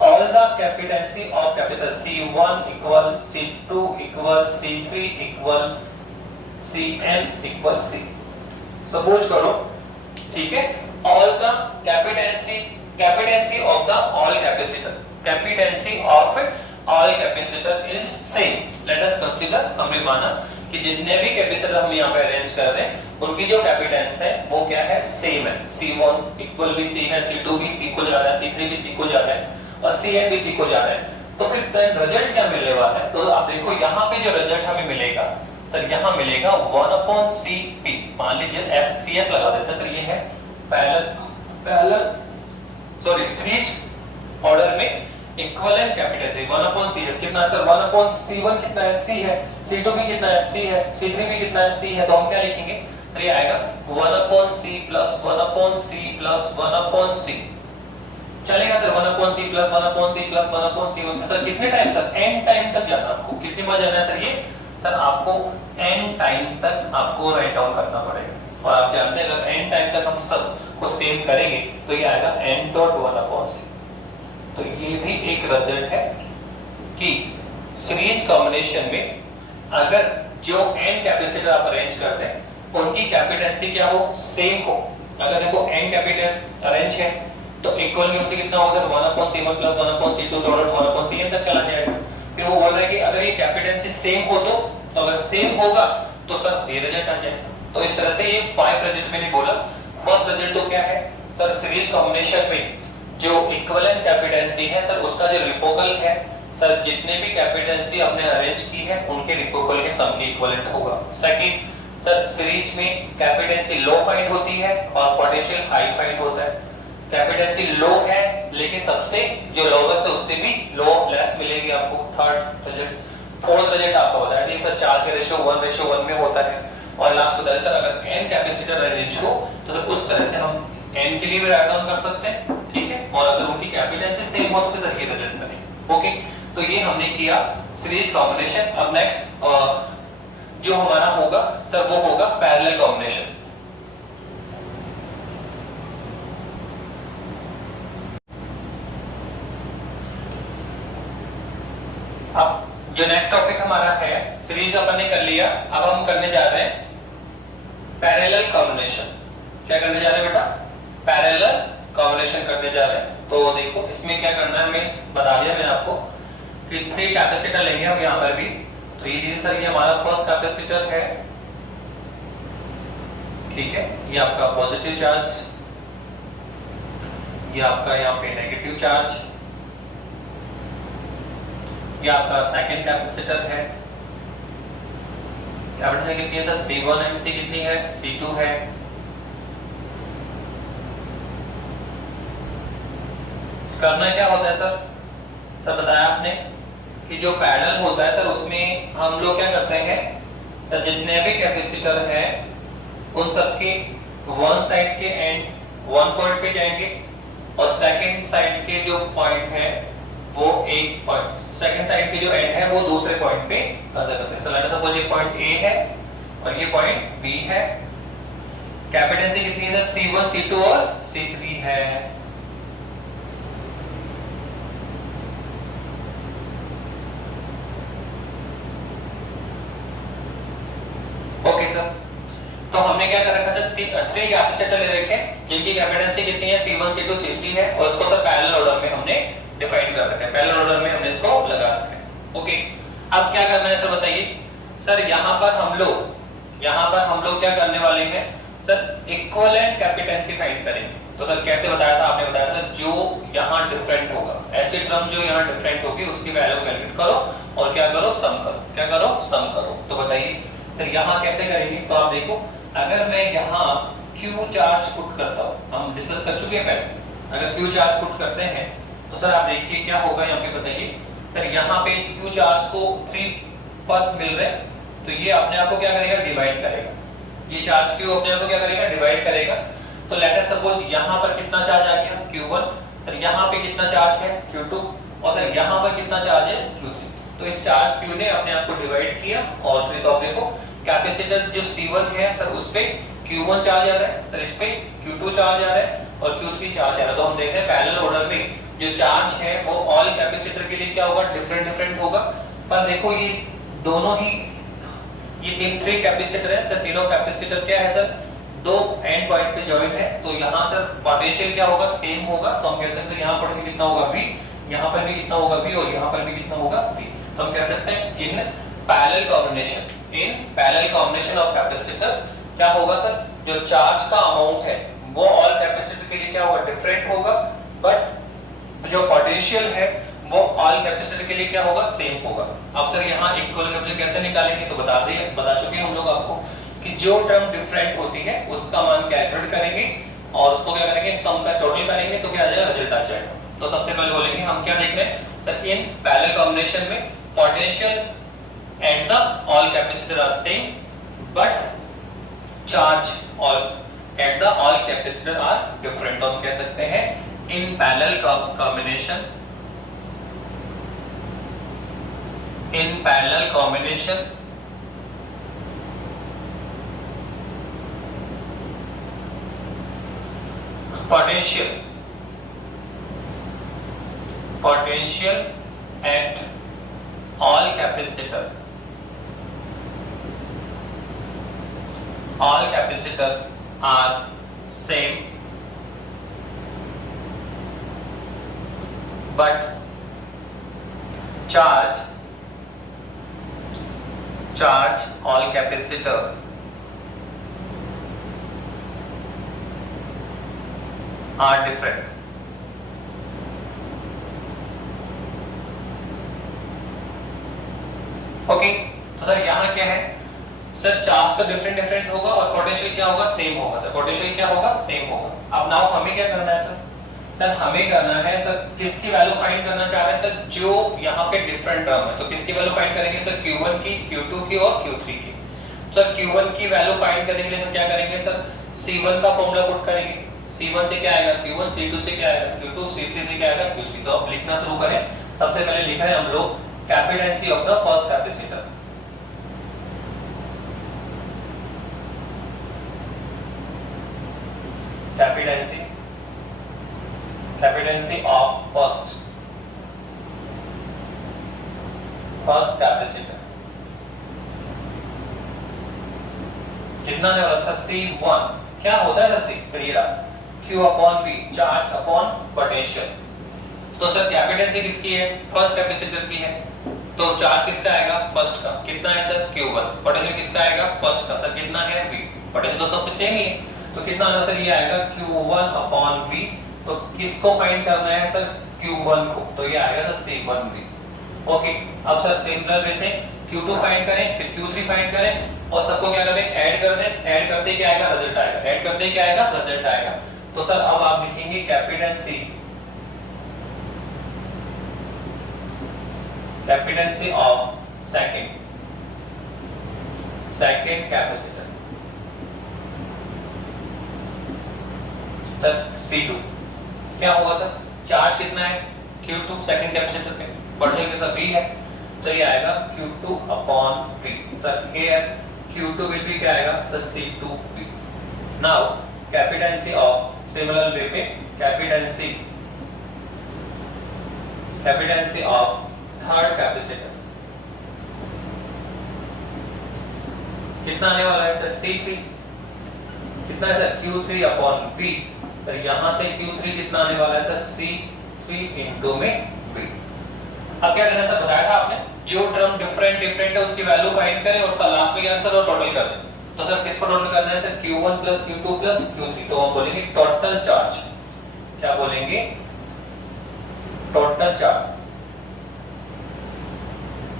all the capacity of capacitor C1 equal C2 equal C3 equal Cn equal C, suppose करो, ठीक है, all the capacity of the all capacitor, capacity of all capacitor is same. Let us consider, हमने माना कि जितने भी capacitor हम यहाँ पे अरेंज कर रहे हैं उनकी जो कैपेसिटेंस है वो क्या है, सेम है। C1 इक्वल भी C है, C2 भी C को जा रहा है, C3 भी C को जा रहा है और Cn भी C को जा रहा है। तो फिर रिजल्ट क्या मिलने वाला है, तो आप देखो यहाँ पे जो रिजल्ट हमें मिलेगा सर, यहाँ मिलेगा 1/Cp। मान लीजिए CS लगा देते हैं सर, ये है पैरेलल सॉरी सीरीज ऑर्डर में इक्विवेलेंट कैपेसिटेंसी 1/CS कितना है सर, 1/C1 कितना है, C है, C2 भी कितना है, C है, C3 भी कितना है, C है, तो हम क्या लिखेंगे, तो ये आएगा 1/C + 1/C + 1/C। चलेगा sir 1/C + 1/C + 1/C1। Sir कितने टाइम तक, n टाइम तक जाना आपको, कितनी बार जाना है सर, ये सर आपको n टाइम तक आपको राइट डाउन करना पड़ेगा। और आप जानते हैं अगर n टाइम तक हम सब को सेम करेंगे तो ये आएगा n.1/C। तो ये भी एक रिजल्ट है कि सीरीज कॉम्बिनेशन में अगर जो n कैपेसिटर आप अरेंज करते हैं उनकी कैपेसिटेंसी क्या हो, सेम हो। अगर देखो n कैपेसिटर अरेंज है तो इक्वल में उनसे कितना होगा, 1/C1 + 1/C2 1/Cn तक चला जाएगा। फिर वो बोल रहा है कि अगर ये कैपेसिटेंसी सेम हो तो अगर सेम होगा तो सर ये रिजल्ट आ जाएगा। तो इस तरह से ये 5 रिजल्ट मैंने बोला। फर्स्ट रिजल्ट तो क्या है सर, सीरीज कॉम्बिनेशन में जो इक्विवेलेंट कैपेसिटेंसी है सर उसका जो रिपोकल है सर, जितने भी कैपेसिटेंसी आपने अरेंज की है उनके रिपोकल के सम के इक्विवेलेंट होगा। सेकंड सर, सीरीज में कैपेसिटेंसी लो फाइंड होती है और पोटेंशियल हाई फाइंड होता है। कैपेसिटेंसी लो है लेकिन सबसे जो लोवेस्ट है उससे भी लो लेस मिलेगी आपको। Third result. फोर्थ रिजल्ट आपका होता है सर, चार्ज का रेशियो 1:1 में होता है। और लास्ट होता है सर, अगर n कैपेसिटर अरेंज हो तो सर उस तरह से हम n के लिए भी राइट डाउन कर सकते हैं, ठीक है। और अगर उनकी कैपेसिटेंसी सेम हो तो सर ये रिजल्ट बनेगा। ओके, तो ये हमने किया सीरीज कॉम्बिनेशन। अब नेक्स्ट जो हमारा होगा सर वो होगा पैरेलल कॉम्बिनेशन। अब जो नेक्स्ट टॉपिक हमारा है, सीरीज अपन ने कर लिया, अब हम करने जा रहे हैं पैरेलल कॉम्बिनेशन। क्या करने जा रहे हैं बेटा? पैरेलल कॉम्बिनेशन करने जा रहे हैं। तो देखो इसमें क्या करना है, मैं बता दिया मैंने आपको कि 3 कैपेसिटर लेंगे हम यहाँ पर भी। तो ये दीजिए सर, ये हमारा फर्स्ट कैपेसिटर है, ठीक है। ये आपका पॉजिटिव चार्ज, ये आपका यहाँ पे नेगेटिव चार्ज, ये आपका सेकंड कैपेसिटर है। कैपेसिटेंस कितनी है सर? C1 MC कितनी है? C2 है। करना क्या होता है सर? सर बताया आपने कि जो पैरेलल होता है सर उसमें हम लोग क्या करते हैं सर, जितने भी कैपेसिटर हैं उन सबके वन साइड के एंड वन पॉइंट पे जाएंगे और सेकंड साइड के जो पॉइंट है वो एक पॉइंट, सेकंड साइड के जो एंड है वो दूसरे पॉइंट पे कंसीडर करते हैं। सो सपोज ये पॉइंट A है और ये पॉइंट B है। कैपेसिटेंसी कितनी है? C1 C2 और C3 है। ओके सर, तो हमने क्या कर रखा सर, 3 कैपेसिटर ले रखे जिनकी कैपेसिटेंसी कितनी है? C1 C2 C3 है और उसको सर पैरेलल ऑर्डर में हमने डिफाइन कर रखा है, पैरेलल ऑर्डर में हमने इसको लगा रखा है। ओके, अब क्या करना है सर बताइए। सर यहाँ पर हम लोग क्या करने वाले हैं सर, इक्विवेलेंट कैपेसिटेंसी फाइंड करेंगे। तो सर कैसे बताया था? आपने बताया था जो यहाँ डिफरेंट होगा, ऐसी टर्म जो यहाँ डिफरेंट होगी उसकी वैल्यू कैलकुलेट करो और क्या करो? सम करो। क्या करो? सम करो। तो बताइए फिर यहाँ कैसे करेंगे? तो आप देखो, अगर मैं यहाँ Q चार्ज पुट करता हूँ, हम डिस्कस कर चुके हैं पहले, अगर Q चार्ज पुट करते हैं तो सर आप देखिए क्या होगा यहाँ पे। बताइए सर, यहाँ पे इस Q चार्ज को 3 पथ मिल रहे हैं तो ये अपने आप को क्या करेगा? डिवाइड करेगा। ये चार्ज Q अपने आप को क्या करेगा? डिवाइड करेगा। तो लेट अस सपोज यहाँ पर कितना चार्ज आ गया? Q1। सर यहाँ पे कितना चार्ज है? Q2। और सर यहाँ पर कितना चार्ज है? Q3। तो इस चार्ज Q ने अपने आप को डिवाइड किया और फिर तो आप देखो कैपेसिटर जो C1 है सर उस पे Q1 चार्ज आ रहा है, सर इस पे Q2 चार्ज आ रहा है और Q3 चार्ज आ रहा है। तो हम देख रहे हैं पैरेलल ऑर्डर में जो चार्ज है वो ऑल कैपेसिटर के लिए क्या होगा? डिफरेंट होगा। पर देखो ये दोनों ही ये 3 कैपेसिटर है सर, तीनों कैपेसिटर क्या है सर? 2 एंड पॉइंट पे जॉइन है। तो यहाँ सर पोटेंशियल क्या होगा? सेम होगा। तो हम कह सकते हैं यहाँ पर कितना होगा? V, यहाँ पर भी कितना होगा? V और यहाँ पर भी कितना होगा? V। तो हम कह सकते हैं इन पैरेलल कॉम्बिनेशन ऑफ कैपेसिटर क्या होगा सर, जो चार्ज का अमाउंट है वो ऑल कैपेसिटर के लिए क्या होगा? डिफरेंट होगा, बट जो पोटेंशियल है वो ऑल कैपेसिटर के लिए क्या होगा? सेम होगा। अब सर यहाँ इक्वल कैपेसिटर कैसे निकालेंगे? तो बता चुके हैं हम लोग आपको कि जो टर्म डिफरेंट होती है उसका मान कैलकुलेट करेंगे और उसको क्या करेंगे? सम का टोटल करेंगे तो क्या आ जाएगा? रिजल्ट आ जाएगा। तो सबसे पहले बोलेंगे हम क्या देख रहे हैं सर, इन पैरेलल कॉम्बिनेशन में potential and the all capacitor are same but charge all and the all capacitor are different। तो हम कह सकते हैं in parallel combination potential at all capacitor are same but charge charge all capacitor are different. Okay, तो sir यहाँ क्या है sir, charge तो डिफरेंट डिफरेंट होगा और पोटेंशियल क्या होगा, सेम होगा सर। पोटेंशियल क्या होगा, सेम होगा। अब नाउ हमें क्या करना है सर, हमें करना है सर, किसकी वैल्यू फाइंड करना चाह रहे हैं सर, जो यहाँ पे डिफरेंट टर्म है। तो किसकी वैल्यू फाइंड करेंगे सर, Q1 की, Q2 की और Q3 की। सर Q1 की वैल्यू फाइंड करने के लिए क्या करेंगे सर, C1 का फॉर्मूला पुट करेंगे। C1 से क्या आएगा Q1, C2 से क्या आएगा Q2, C3 से क्या आएगा Q3। तो अब लिखना शुरू करें। सबसे पहले लिखा है हम लोग capacitance of the first capacitor. Capacitance of first capacitor कितना है सर, C1 क्या होता है sir, C Q upon V, charge upon potential. तो सर कैपेसिटेंसी किसकी है, फर्स्ट कैपेसिटर की है। तो चार्ज किसका आएगा, फर्स्ट का। कितना है सर Q1। पोटेंशियल किसका आएगा, फर्स्ट का। सर कितना है V। पोटेंशियल तो सब सेम ही है। तो कितना आना सर, ये आएगा Q1 अपॉन V। तो किसको फाइंड करना है सर, Q1 को। तो ये आएगा सर C1V। ओके, अब सर सिमिलर वे से Q2 फाइंड करें, फिर Q3 फाइंड करें और सबको क्या करें, ऐड कर दें। ऐड करते क्या आएगा, रिजल्ट आएगा। ऐड करते क्या आएगा, रिजल्ट आएगा। तो सर अब आप लिखेंगे capacitancy of second capacitor C2 क्या होगा सर, चार्ज कितना है Q2 सेकंड कैपेसिटर पे, बढ़ने के साथ V है। तो ये आएगा Q2 अपॉन V। तब here Q2 will be क्या आएगा sir, C2V। Now capacitance of similar way पे कैपेसिटेंसी ऑफ थर्ड कैपेसिटर कितना आने वाला है सर, C3। कितना है सर, Q3 अपॉन V। तो यहां से Q3 कितना आने वाला है सर, C3 इनटू में V। अब क्या करना सर, बताया था आपने, जो टर्म डिफरेंट डिफरेंट है उसकी वैल्यू फाइंड करें और लास्ट में क्या आंसर और टोटल कर दें। तो सर किसको टोटल करना है sir, Q1 plus Q2 plus Q3। तो हम बोलेंगे टोटल चार्ज। क्या बोलेंगे, टोटल चार्ज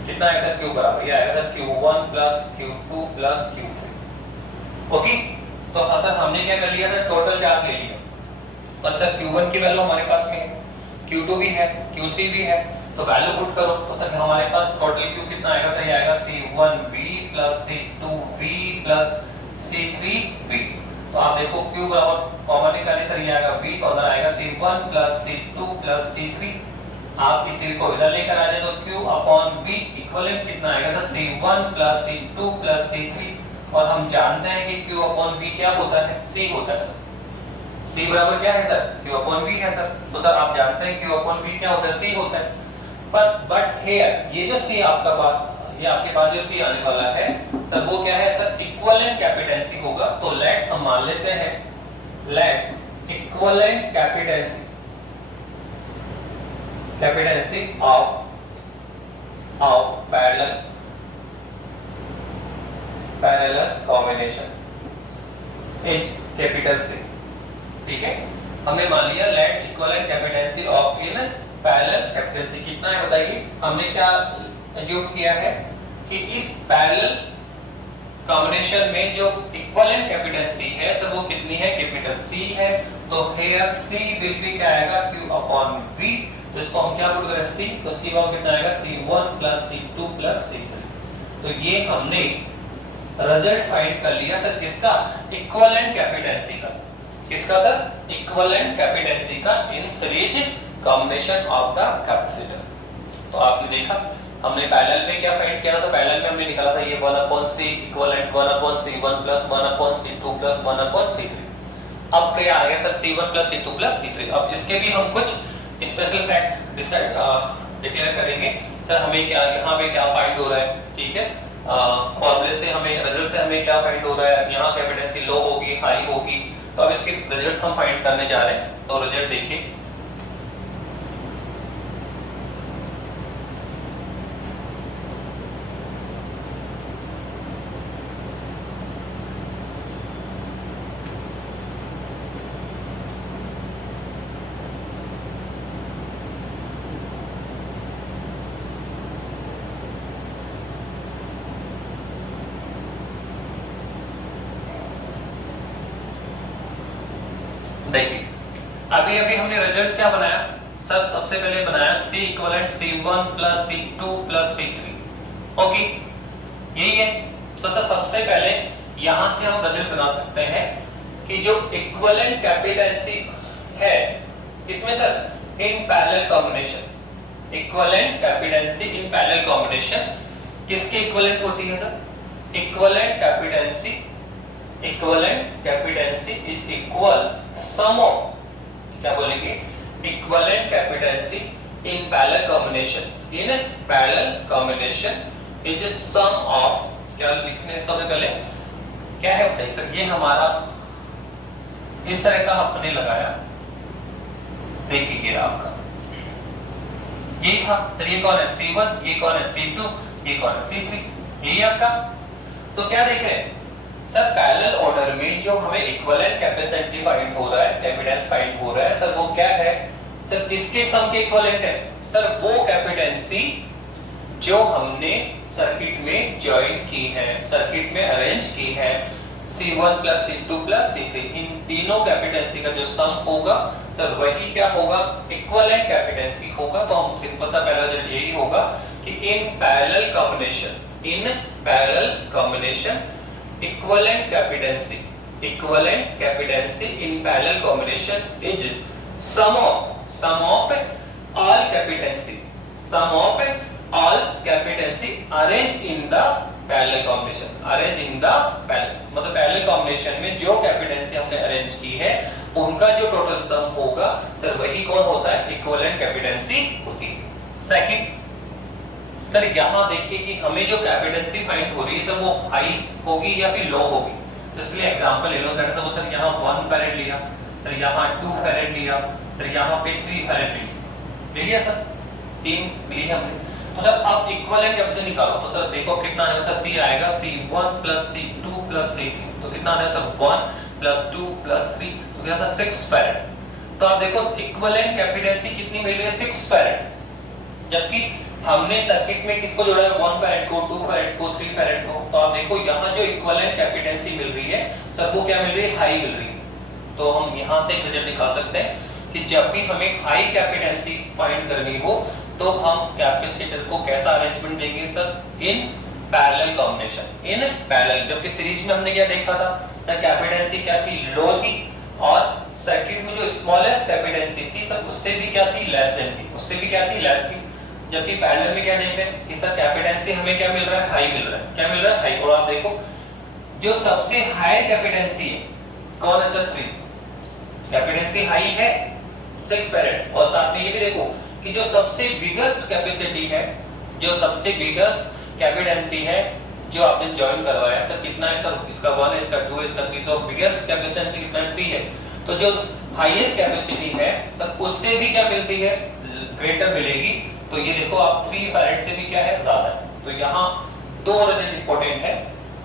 कितना है सर, Q बराबर ये आएगा sir Q1 plus Q2 plus Q3। Okay, तो सर हमने क्या कर लिया सर, टोटल चार्ज ले लिया। और सर Q1 की वैल्यू हमारे पास में है, Q2 भी है, Q3 भी है। तो वैल्यू पुट करो। तो सर हमारे पास टोटल Q कितना आएगा सर, ये आएगा C1V plus C2V plus C3V। तो आप देखो Q बराबर कॉमन निकाले सर, ये आएगा V। तो अंदर आएगा C1 plus C2 plus C3। आप इसी को इधर लेकर आ जाए तो Q अपॉन V इक्विवेलेंट कितना आएगा sir, C1 plus C2 plus C3। और हम जानते हैं कि Q अपॉन V क्या होता है, C होता है सर। C बराबर क्या है सर, Q अपॉन V है सर। तो सर आप जानते हैं Q अपॉन V क्या होता है, C होता है। बट हियर ये जो C आपका पास, ये आपके पास जो C आने वाला है सर, वो क्या है सर, इक्विवेलेंट कैपेसिटेंसी होगा। तो लेट्स हम मान लेते हैं, let equivalent कैपेसिटेंसी of parallel combination is capital C। ठीक है, हमने मान लिया let equivalent कैपेसिटेंसी of in parallel capacitance कितना है बताइए। हमने क्या एज्यूम किया है कि इस पैरेलल कॉम्बिनेशन में जो इक्विवेलेंट कैपेसिटेंसी है तो वो कितनी है, कैपिटल C है। तो हियर C विल बी क्या आएगा, Q अपॉन V। तो इसको हम क्या पुट करें, C। तो C वैल्यू कितना आएगा, C1 plus C2 plus C3। तो ये हमने रिजल्ट फाइंड कर लिया सर, किसका, इक्विवेलेंट कैपेसिटेंसी का। किसका सर, इक्विवेलेंट कैपेसिटेंसी का इन series combination of the capacitor. तो आपने देखा हमने पैरेलल में क्या फाइंड किया था, पैरेलल में हमने निकाला था ये 1/C equivalent 1/C1 plus 1/C2 plus 1/C3। अब क्या आ गया sir, C1 plus C2 plus C3। अब इसके भी हम कुछ स्पेशल फैक्ट डिक्लेयर करेंगे सर। हमें क्या यहाँ पे क्या फाइंड हो रहा है, ठीक है, फॉर्मूले से हमें, रिजल्ट से हमें क्या फाइंड हो रहा है, यहाँ कैपेसिटेंसी लो होगी, हाई होगी। तो अब इसके रिजल्ट्स हम फाइंड करने जा रहे हैं। तो रिजल्ट देखिए, अभी अभी हमने रिजल्ट क्या बनाया सर, सबसे पहले बनाया C equivalent C1 plus C2 plus C3। Okay, यही है। तो सर सबसे पहले यहां से हम रिजल्ट बना सकते हैं कि जो इक्विवेलेंट कैपेसिटेंसी है इसमें sir in parallel combination, equivalent capacitance in parallel combination किसके इक्विवेलेंट होती है sir? Equivalent कैपेसिटेंसी is equal sum of, क्या बोलेंगे, equivalent capacitance in parallel combination is sum of, क्या लिखने सबसे पहले क्या है बताइए सर? ये हमारा इस तरह का आपने लगाया, देखिए आपका ये था सर, ये कौन है C1, ये कौन है C2, ये कौन है C3, यही आपका। तो क्या देख रहे हैं सर, पैरेलल ऑर्डर में जो हमें इक्विवेलेंट कैपेसिटी फाइंड हो रहा है, कैपेसिटेंस फाइंड हो रहा है सर, वो क्या है सर? किसके सम के इक्विवेलेंट है सर? वो कैपेसिटेंसी जो हमने सर्किट में जॉइन की है, सर्किट में अरेंज की है, C1 plus C2 plus C3, इन तीनों कैपेसिटेंसी का जो सम होगा सर वही क्या होगा? इक्विवेलेंट कैपेसिटेंसी होगा। तो हम सिंपल सा पहला रिजल्ट यही होगा कि in parallel combination equivalent capacitance in parallel combination is sum of all capacity arranged in the parallel combination, मतलब पैरेलल कॉम्बिनेशन में जो कैपेसिटेंसी हमने अरेंज की है उनका जो टोटल सम होगा सर वही कौन होता है? इक्विवेलेंट कैपेसिटेंसी होती है। सेकंड सर, यहां देखिए कि हमें जो कैपेसिटेंसी फाइंड हो रही है सर वो हाई होगी या फिर लो होगी। तो इसलिए एग्जांपल ले लो सर, यहां 1 फैरेड लिया, सर यहां 2 फैरेड लिया, सर यहां पे 3 फैरेड लिया सर, 3 ली हमने। तो सर अब इक्विवेलेंट कैपेसिटी निकालो, तो सर देखो कितना आएगा सर? C आएगा C1 plus C2 plus C3, तो कितना आएगा सर? 1 प्लस 2 प्लस 3, तो क्या था? 6 फैरेड। तो आप देखो इक्विवेलेंट कैपेसिटी कितनी मिल रही है? 6 फैरेड। जबकि हमने सर्किट में किसको जोड़ा है? 1 फैरेड को, 2 फैरेड को, 3 फैरेड को। तो आप देखो यहाँ जो इक्विवेलेंट कैपेसिटी मिल रही है सर वो क्या मिल रही है? हाई मिल रही है। तो हम यहाँ से एक रिजल्ट निकाल सकते हैं कि जब भी हमें हाई कैपेसिटेंसी फाइंड करनी हो तो हम कैपेसिटर को कैसा अरेंजमेंट देंगे sir? In parallel combination, in parallel. जबकि सीरीज में हमने क्या देखा था सर? कैपेसिटेंसी क्या थी? लो थी, और सर्किट में जो स्मॉलेस्ट कैपेसिटेंसी थी सर उससे भी क्या थी? लेस देन थी, उससे भी क्या थी? लेस थी। जबकि पैरेलल में क्या देख रहे हैं कि सर कैपेसिटेंसी हमें क्या मिल रहा है? हाई मिल रहा है। क्या मिल रहा है? हाई। और आप देखो जो सबसे हाई कैपेसिटेंसी है कौन है सर? 3। कैपेसिटेंसी हाई है 6 फैरेड। और साथ में ये भी देखो कि जो सबसे बिगेस्ट कैपेसिटी है, जो सबसे बिगेस्ट कैपेसिटेंसी है जो आपने जॉइन करवाया सर, कितना है सर? इसका 1 है, इसका 2 है, इसका 3। तो बिगेस्ट कैपेसिटेंसी कितना है? 3 है। तो जो हाईएस्ट कैपेसिटी है सर उससे भी क्या मिलती है? ग्रेटर मिलेगी। तो ये देखो आप 3 फैरेड से भी क्या है? ज्यादा है। तो यहाँ दो रिजल्ट इंपॉर्टेंट है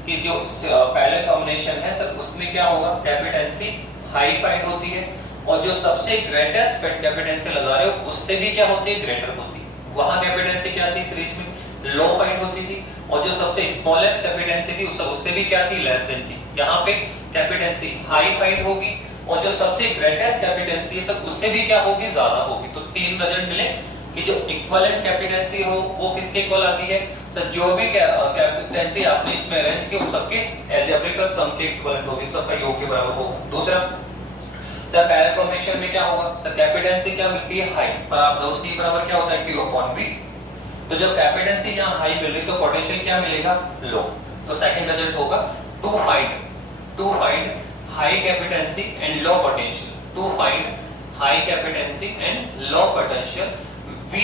कि जो पैरेलल कॉम्बिनेशन है सर उसमें क्या होगा? कैपेसिटेंसी हाई फाइंड होती है, और जो सबसे ग्रेटेस्ट कैपेसिटेंसी लगा रहे हो उससे भी क्या होती है? ग्रेटर होती है। वहां कैपेसिटेंसी क्या थी? सीरीज में लो फाइंड होती थी, और जो सबसे स्मॉलेस्ट कैपेसिटेंसी थी उससे भी क्या थी? लेस देन थी। यहाँ पे कैपेसिटेंसी हाई फाइंड होगी, और जो सबसे ग्रेटेस्ट कैपेसिटेंसी है सर उससे भी क्या होगी? ज्यादा होगी। तो 3 रिजल्ट मिले कि जो इक्विवेलेंट कैपेसिटेंसी हो वो किसके इक्वल आती है सर? जो भी कैपेसिटेंसी आपने इसमें अरेंज की उन सबके अलजेब्रिकल सम के इक्विवेलेंट होगी, सबका योग के बराबर होगा। दूसरा सर पैरेलल कॉम्बिनेशन में क्या होगा सर? कैपेसिटेंसी क्या मिलती है? हाई। पर आप दो C बराबर क्या होता है? Q/V। तो जब कैपेसिटेंसी यहाँ हाई मिल रही तो पोटेंशियल क्या मिलेगा? लो। तो सेकंड रिजल्ट होगा to find high capacitance and low potential. To find high capacitance and low potential we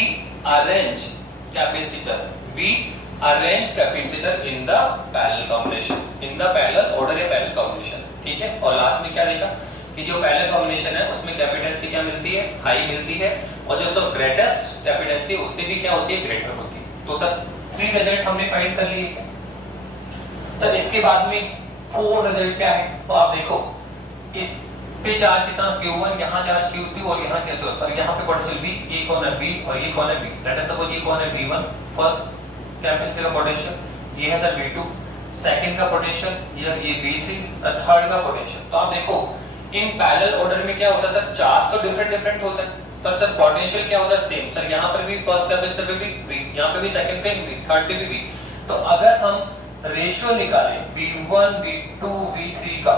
arrange capacitor in the parallel combination, in the parallel order या parallel combination। ठीक है। और last में क्या देखा कि जो पैरेलल कॉम्बिनेशन है उसमें कैपेसिटेंसी क्या मिलती है? हाई मिलती है, और जो सब ग्रेटेस्ट कैपेसिटेंसी उससे भी क्या होती है? ग्रेटर होती है। तो सर 3 रिजल्ट हमने फाइंड कर लिए। सर इसके बाद में 4 रिजल्ट क्या है? तो आप देखो इस पे चार्ज कितना? Q1, यहाँ चार्ज Q2 और यहाँ क्या और यहाँ पे पोटेंशियल V, ये कौन है V और ये कौन है V। लेट अस सपोज ये कौन है V1 फर्स्ट कैपेसिटर का पोटेंशियल, ये है सर V2 सेकंड का पोटेंशियल, ये V3 और थर्ड का पोटेंशियल। तो आप देखो इन पैरेलल ऑर्डर में क्या होता है सर, चार्ज तो डिफरेंट डिफरेंट होता है, पर सर पोटेंशियल क्या होता है, सेम। सर यहाँ पर भी फर्स्ट कैपेसिटर पे भी V, यहाँ पे भी सेकंड पे V, थर्ड पे भी V। तो अगर हम रेशियो निकालें V1 V2 V3 का,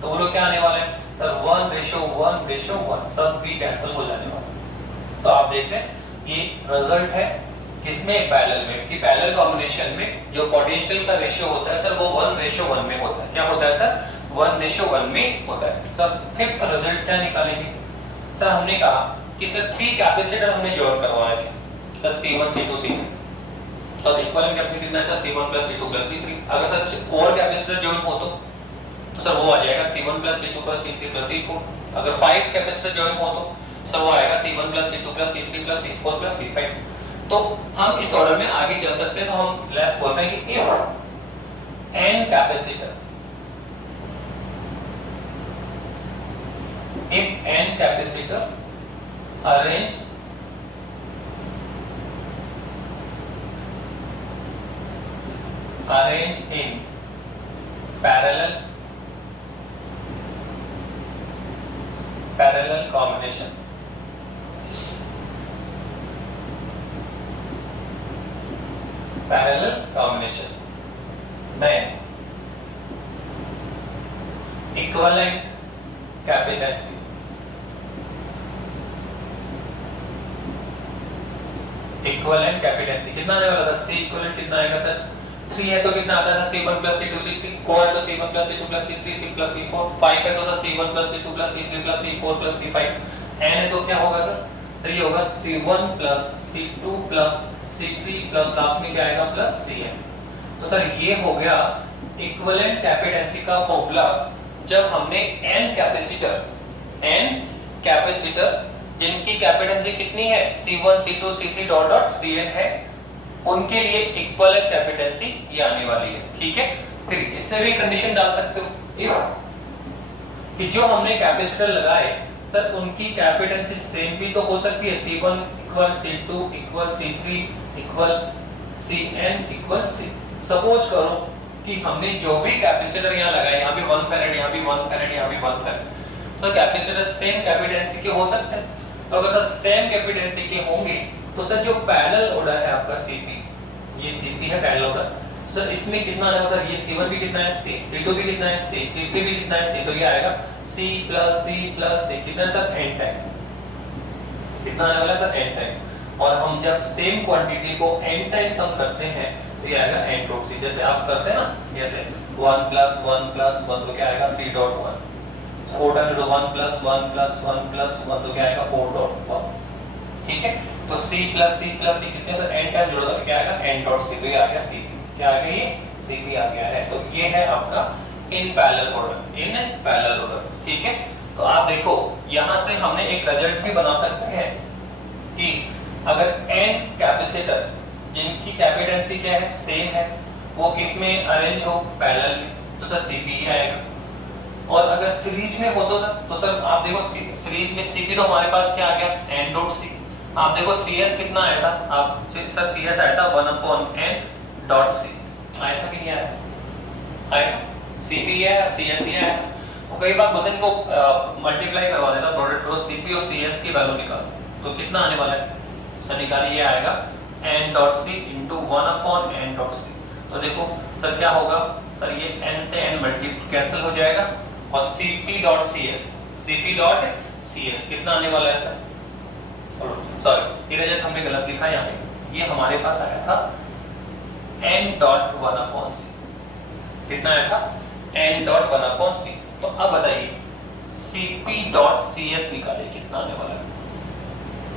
तो वो लोग क्या आने वाले हैं सर, 1:1:1, सब V कैंसिल हो जाने वाला। तो आप देख रहे हैं ये रिजल्ट है किसमें, पैरेलल में, कि पैरेलल कॉम्बिनेशन में जो पोटेंशियल का रेशियो होता है सर वो 1:1 में होता है। क्या होता है सर, 1:1 में होता है। सर फिफ्थ रिजल्ट क्या निकालेंगे, सर हमने कहा कि सर 3 कैपेसिटर हमने जॉइन करवाए थे सर, C1 C2 C3। तो इक्विवेलेंट कैपेसिटर कितना है सर, C1 + C2 + C3। अगर सर और कैपेसिटर जॉइन हो तो सर वो आ जाएगा C1 + C2 + C3 + C4। अगर 5 कैपेसिटर जॉइन हो तो सर वो आएगा C1 + C2 + C3 + C4 + C5। तो हम इस ऑर्डर में आगे चल सकते हैं। तो हम लेट्स बोलते हैं कि if n capacitor, if n capacitor arranged in parallel combination, then equivalent capacity कितना आने वाला था, C इक्विवेलेंट कितना आएगा सर, 3 है तो कितना आता था, C1 + C2 C3, 4 है तो C1 + C2 + C3 C + C4, 5 है तो sir C1 + C2 + C3 + C4 + C5, n है तो क्या होगा सर, तो ये होगा C1 + C2 + C3 + लास्ट में क्या आएगा प्लस Cn। तो सर ये हो गया इक्विवेलेंट कैपेसिटेंसी का फॉर्मूला, जब हमने n कैपेसिटर जिनकी कैपेसिटेंसी कितनी है, C1 C2 C3 dot dot Cn है, उनके लिए इक्विवेलेंट कैपेसिटेंसी ये आने वाली है। ठीक है, फिर इससे भी कंडीशन डाल सकते हो कि जो हमने कैपेसिटर लगाए सर उनकी कैपेसिटेंसी सेम भी तो हो सकती है, C1 = C2 = C3 = Cn = C। Suppose करो कि हमने जो भी कैपेसिटर यहाँ लगाए, यहाँ भी 1 फैराड, यहाँ भी 1 फैराड, यहाँ भी 1 फैराड, तो कैपेसिटर सेम कैपेसिटेंसी के हो सकते हैं। तो अगर सर सेम कैपेसिटेंसी के होंगे तो सर जो पैरेलल ऑर्डर है आपका Cp, ये Cp है पैरेलल ऑर्डर, सर इसमें कितना आएगा सर, ये C1 भी कितना है, C2 भी कितना है, C3 भी कितना है, C, तो ये आएगा C + C + C कितना तक, n टाइम, कितना आने वाला सर, n टाइम। और हम जब सेम क्वांटिटी को n टाइम सम करते हैं तो ये आएगा n डॉट C, जैसे आप करते हैं ना, जैसे 1 + 1 + 1 तो क्या आएगा 3.1, 4 × 1 + 1 + 1 + 1 तो क्या आएगा 4.1। ठीक है, तो C + C + C कितने सर, n टाइम जोड़ा तो क्या आएगा n डॉट C, तो ये आ गया Cp, क्या आ गया ये Cp आ गया है। तो ये है आपका इन पैरेलल ऑर्डर। ठीक है, तो आप देखो यहां से हमने एक रिजल्ट भी बना सकते हैं कि अगर n कैपेसिटर जिनकी कैपेसिटेंसी क्या है, सेम है, वो किसमें अरेंज हो, पैरेलल में, तो सर Cp ही आएगा। और अगर सीरीज में हो तो सर आप देखो सीरीज में Cp तो हमारे पास क्या आ गया, n डॉट C। आप देखो Cs कितना आया था, आप सर Cs आया था 1/n डॉट C, आया था कि नहीं आया, आया, Cp है Cs है। तो कई बार बोलते हैं इनको मल्टीप्लाई करवा देता प्रोडक्ट को, Cp और Cs की वैल्यू निकाल, तो कितना आने वाला है सर, निकालिए, ये आएगा n dot C * 1/n dot C। तो देखो सर क्या होगा सर, ये n से n मल्टीप्लाई कैंसिल हो जाएगा और Cp डॉट Cs कितना आने वाला है सर, सॉरी ये रिजल्ट हमने गलत लिखा यहाँ पे, ये हमारे पास आया था n डॉट 1/C, कितना आया था n डॉट 1/C। तो अब बताइए Cp डॉट Cs निकालिए, कितना आने वाला है,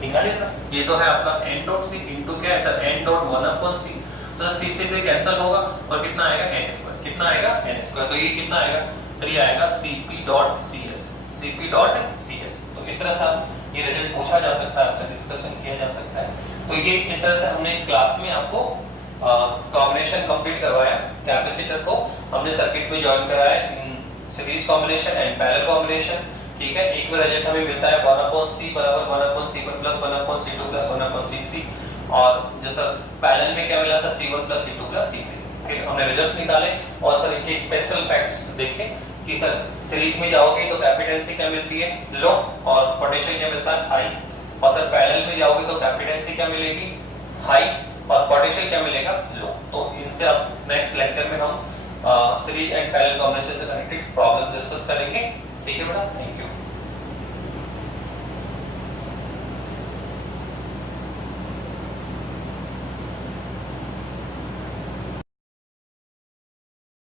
निकालिए सर, ये तो है आपका n डॉट C इनटू क्या है सर, n डॉट 1/C, तो C से कैंसिल होगा और कितना आएगा n², कितना आएगा n², तो ये कितना आएगा, तो ये आएगा Cp डॉट Cs। तो इस तरह से आप ये रिजल्ट पूछा जा सकता है, आपसे डिस्कशन किया जा सकता है। तो ये इस तरह से हमने इस क्लास में आपको कॉम्बिनेशन कंप्लीट करवाया, कैपेसिटर को हमने सर्किट में जॉइन कराया, series combination and parallel combination. ठीक है, एक बार रिजल्ट हमें मिलता है 1/C बराबर 1/C1 + 1/C2 + 1/C3, और जो सर पैरेलल में क्या मिला सर, C1 + C2 + C3। फिर हमने रिजल्ट्स निकाले और सर इनके स्पेशल फैक्ट्स देखे कि सर सीरीज में जाओगे तो कैपेसिटेंसी क्या मिलती है, लो, और पोटेंशियल क्या मिलता है, हाई। और सर पैरेलल में जाओगे तो कैपेसिटेंसी क्या मिलेगी, हाई, और पोटेंशियल क्या मिलेगा, लो। तो इनसे अब नेक्स्ट लेक्चर में हम सीरीज एंड पैरेलल कॉम्बिनेशन से कनेक्टेड प्रॉब्लम डिस्कस करेंगे। ठीक है बेटा, थैंक यू।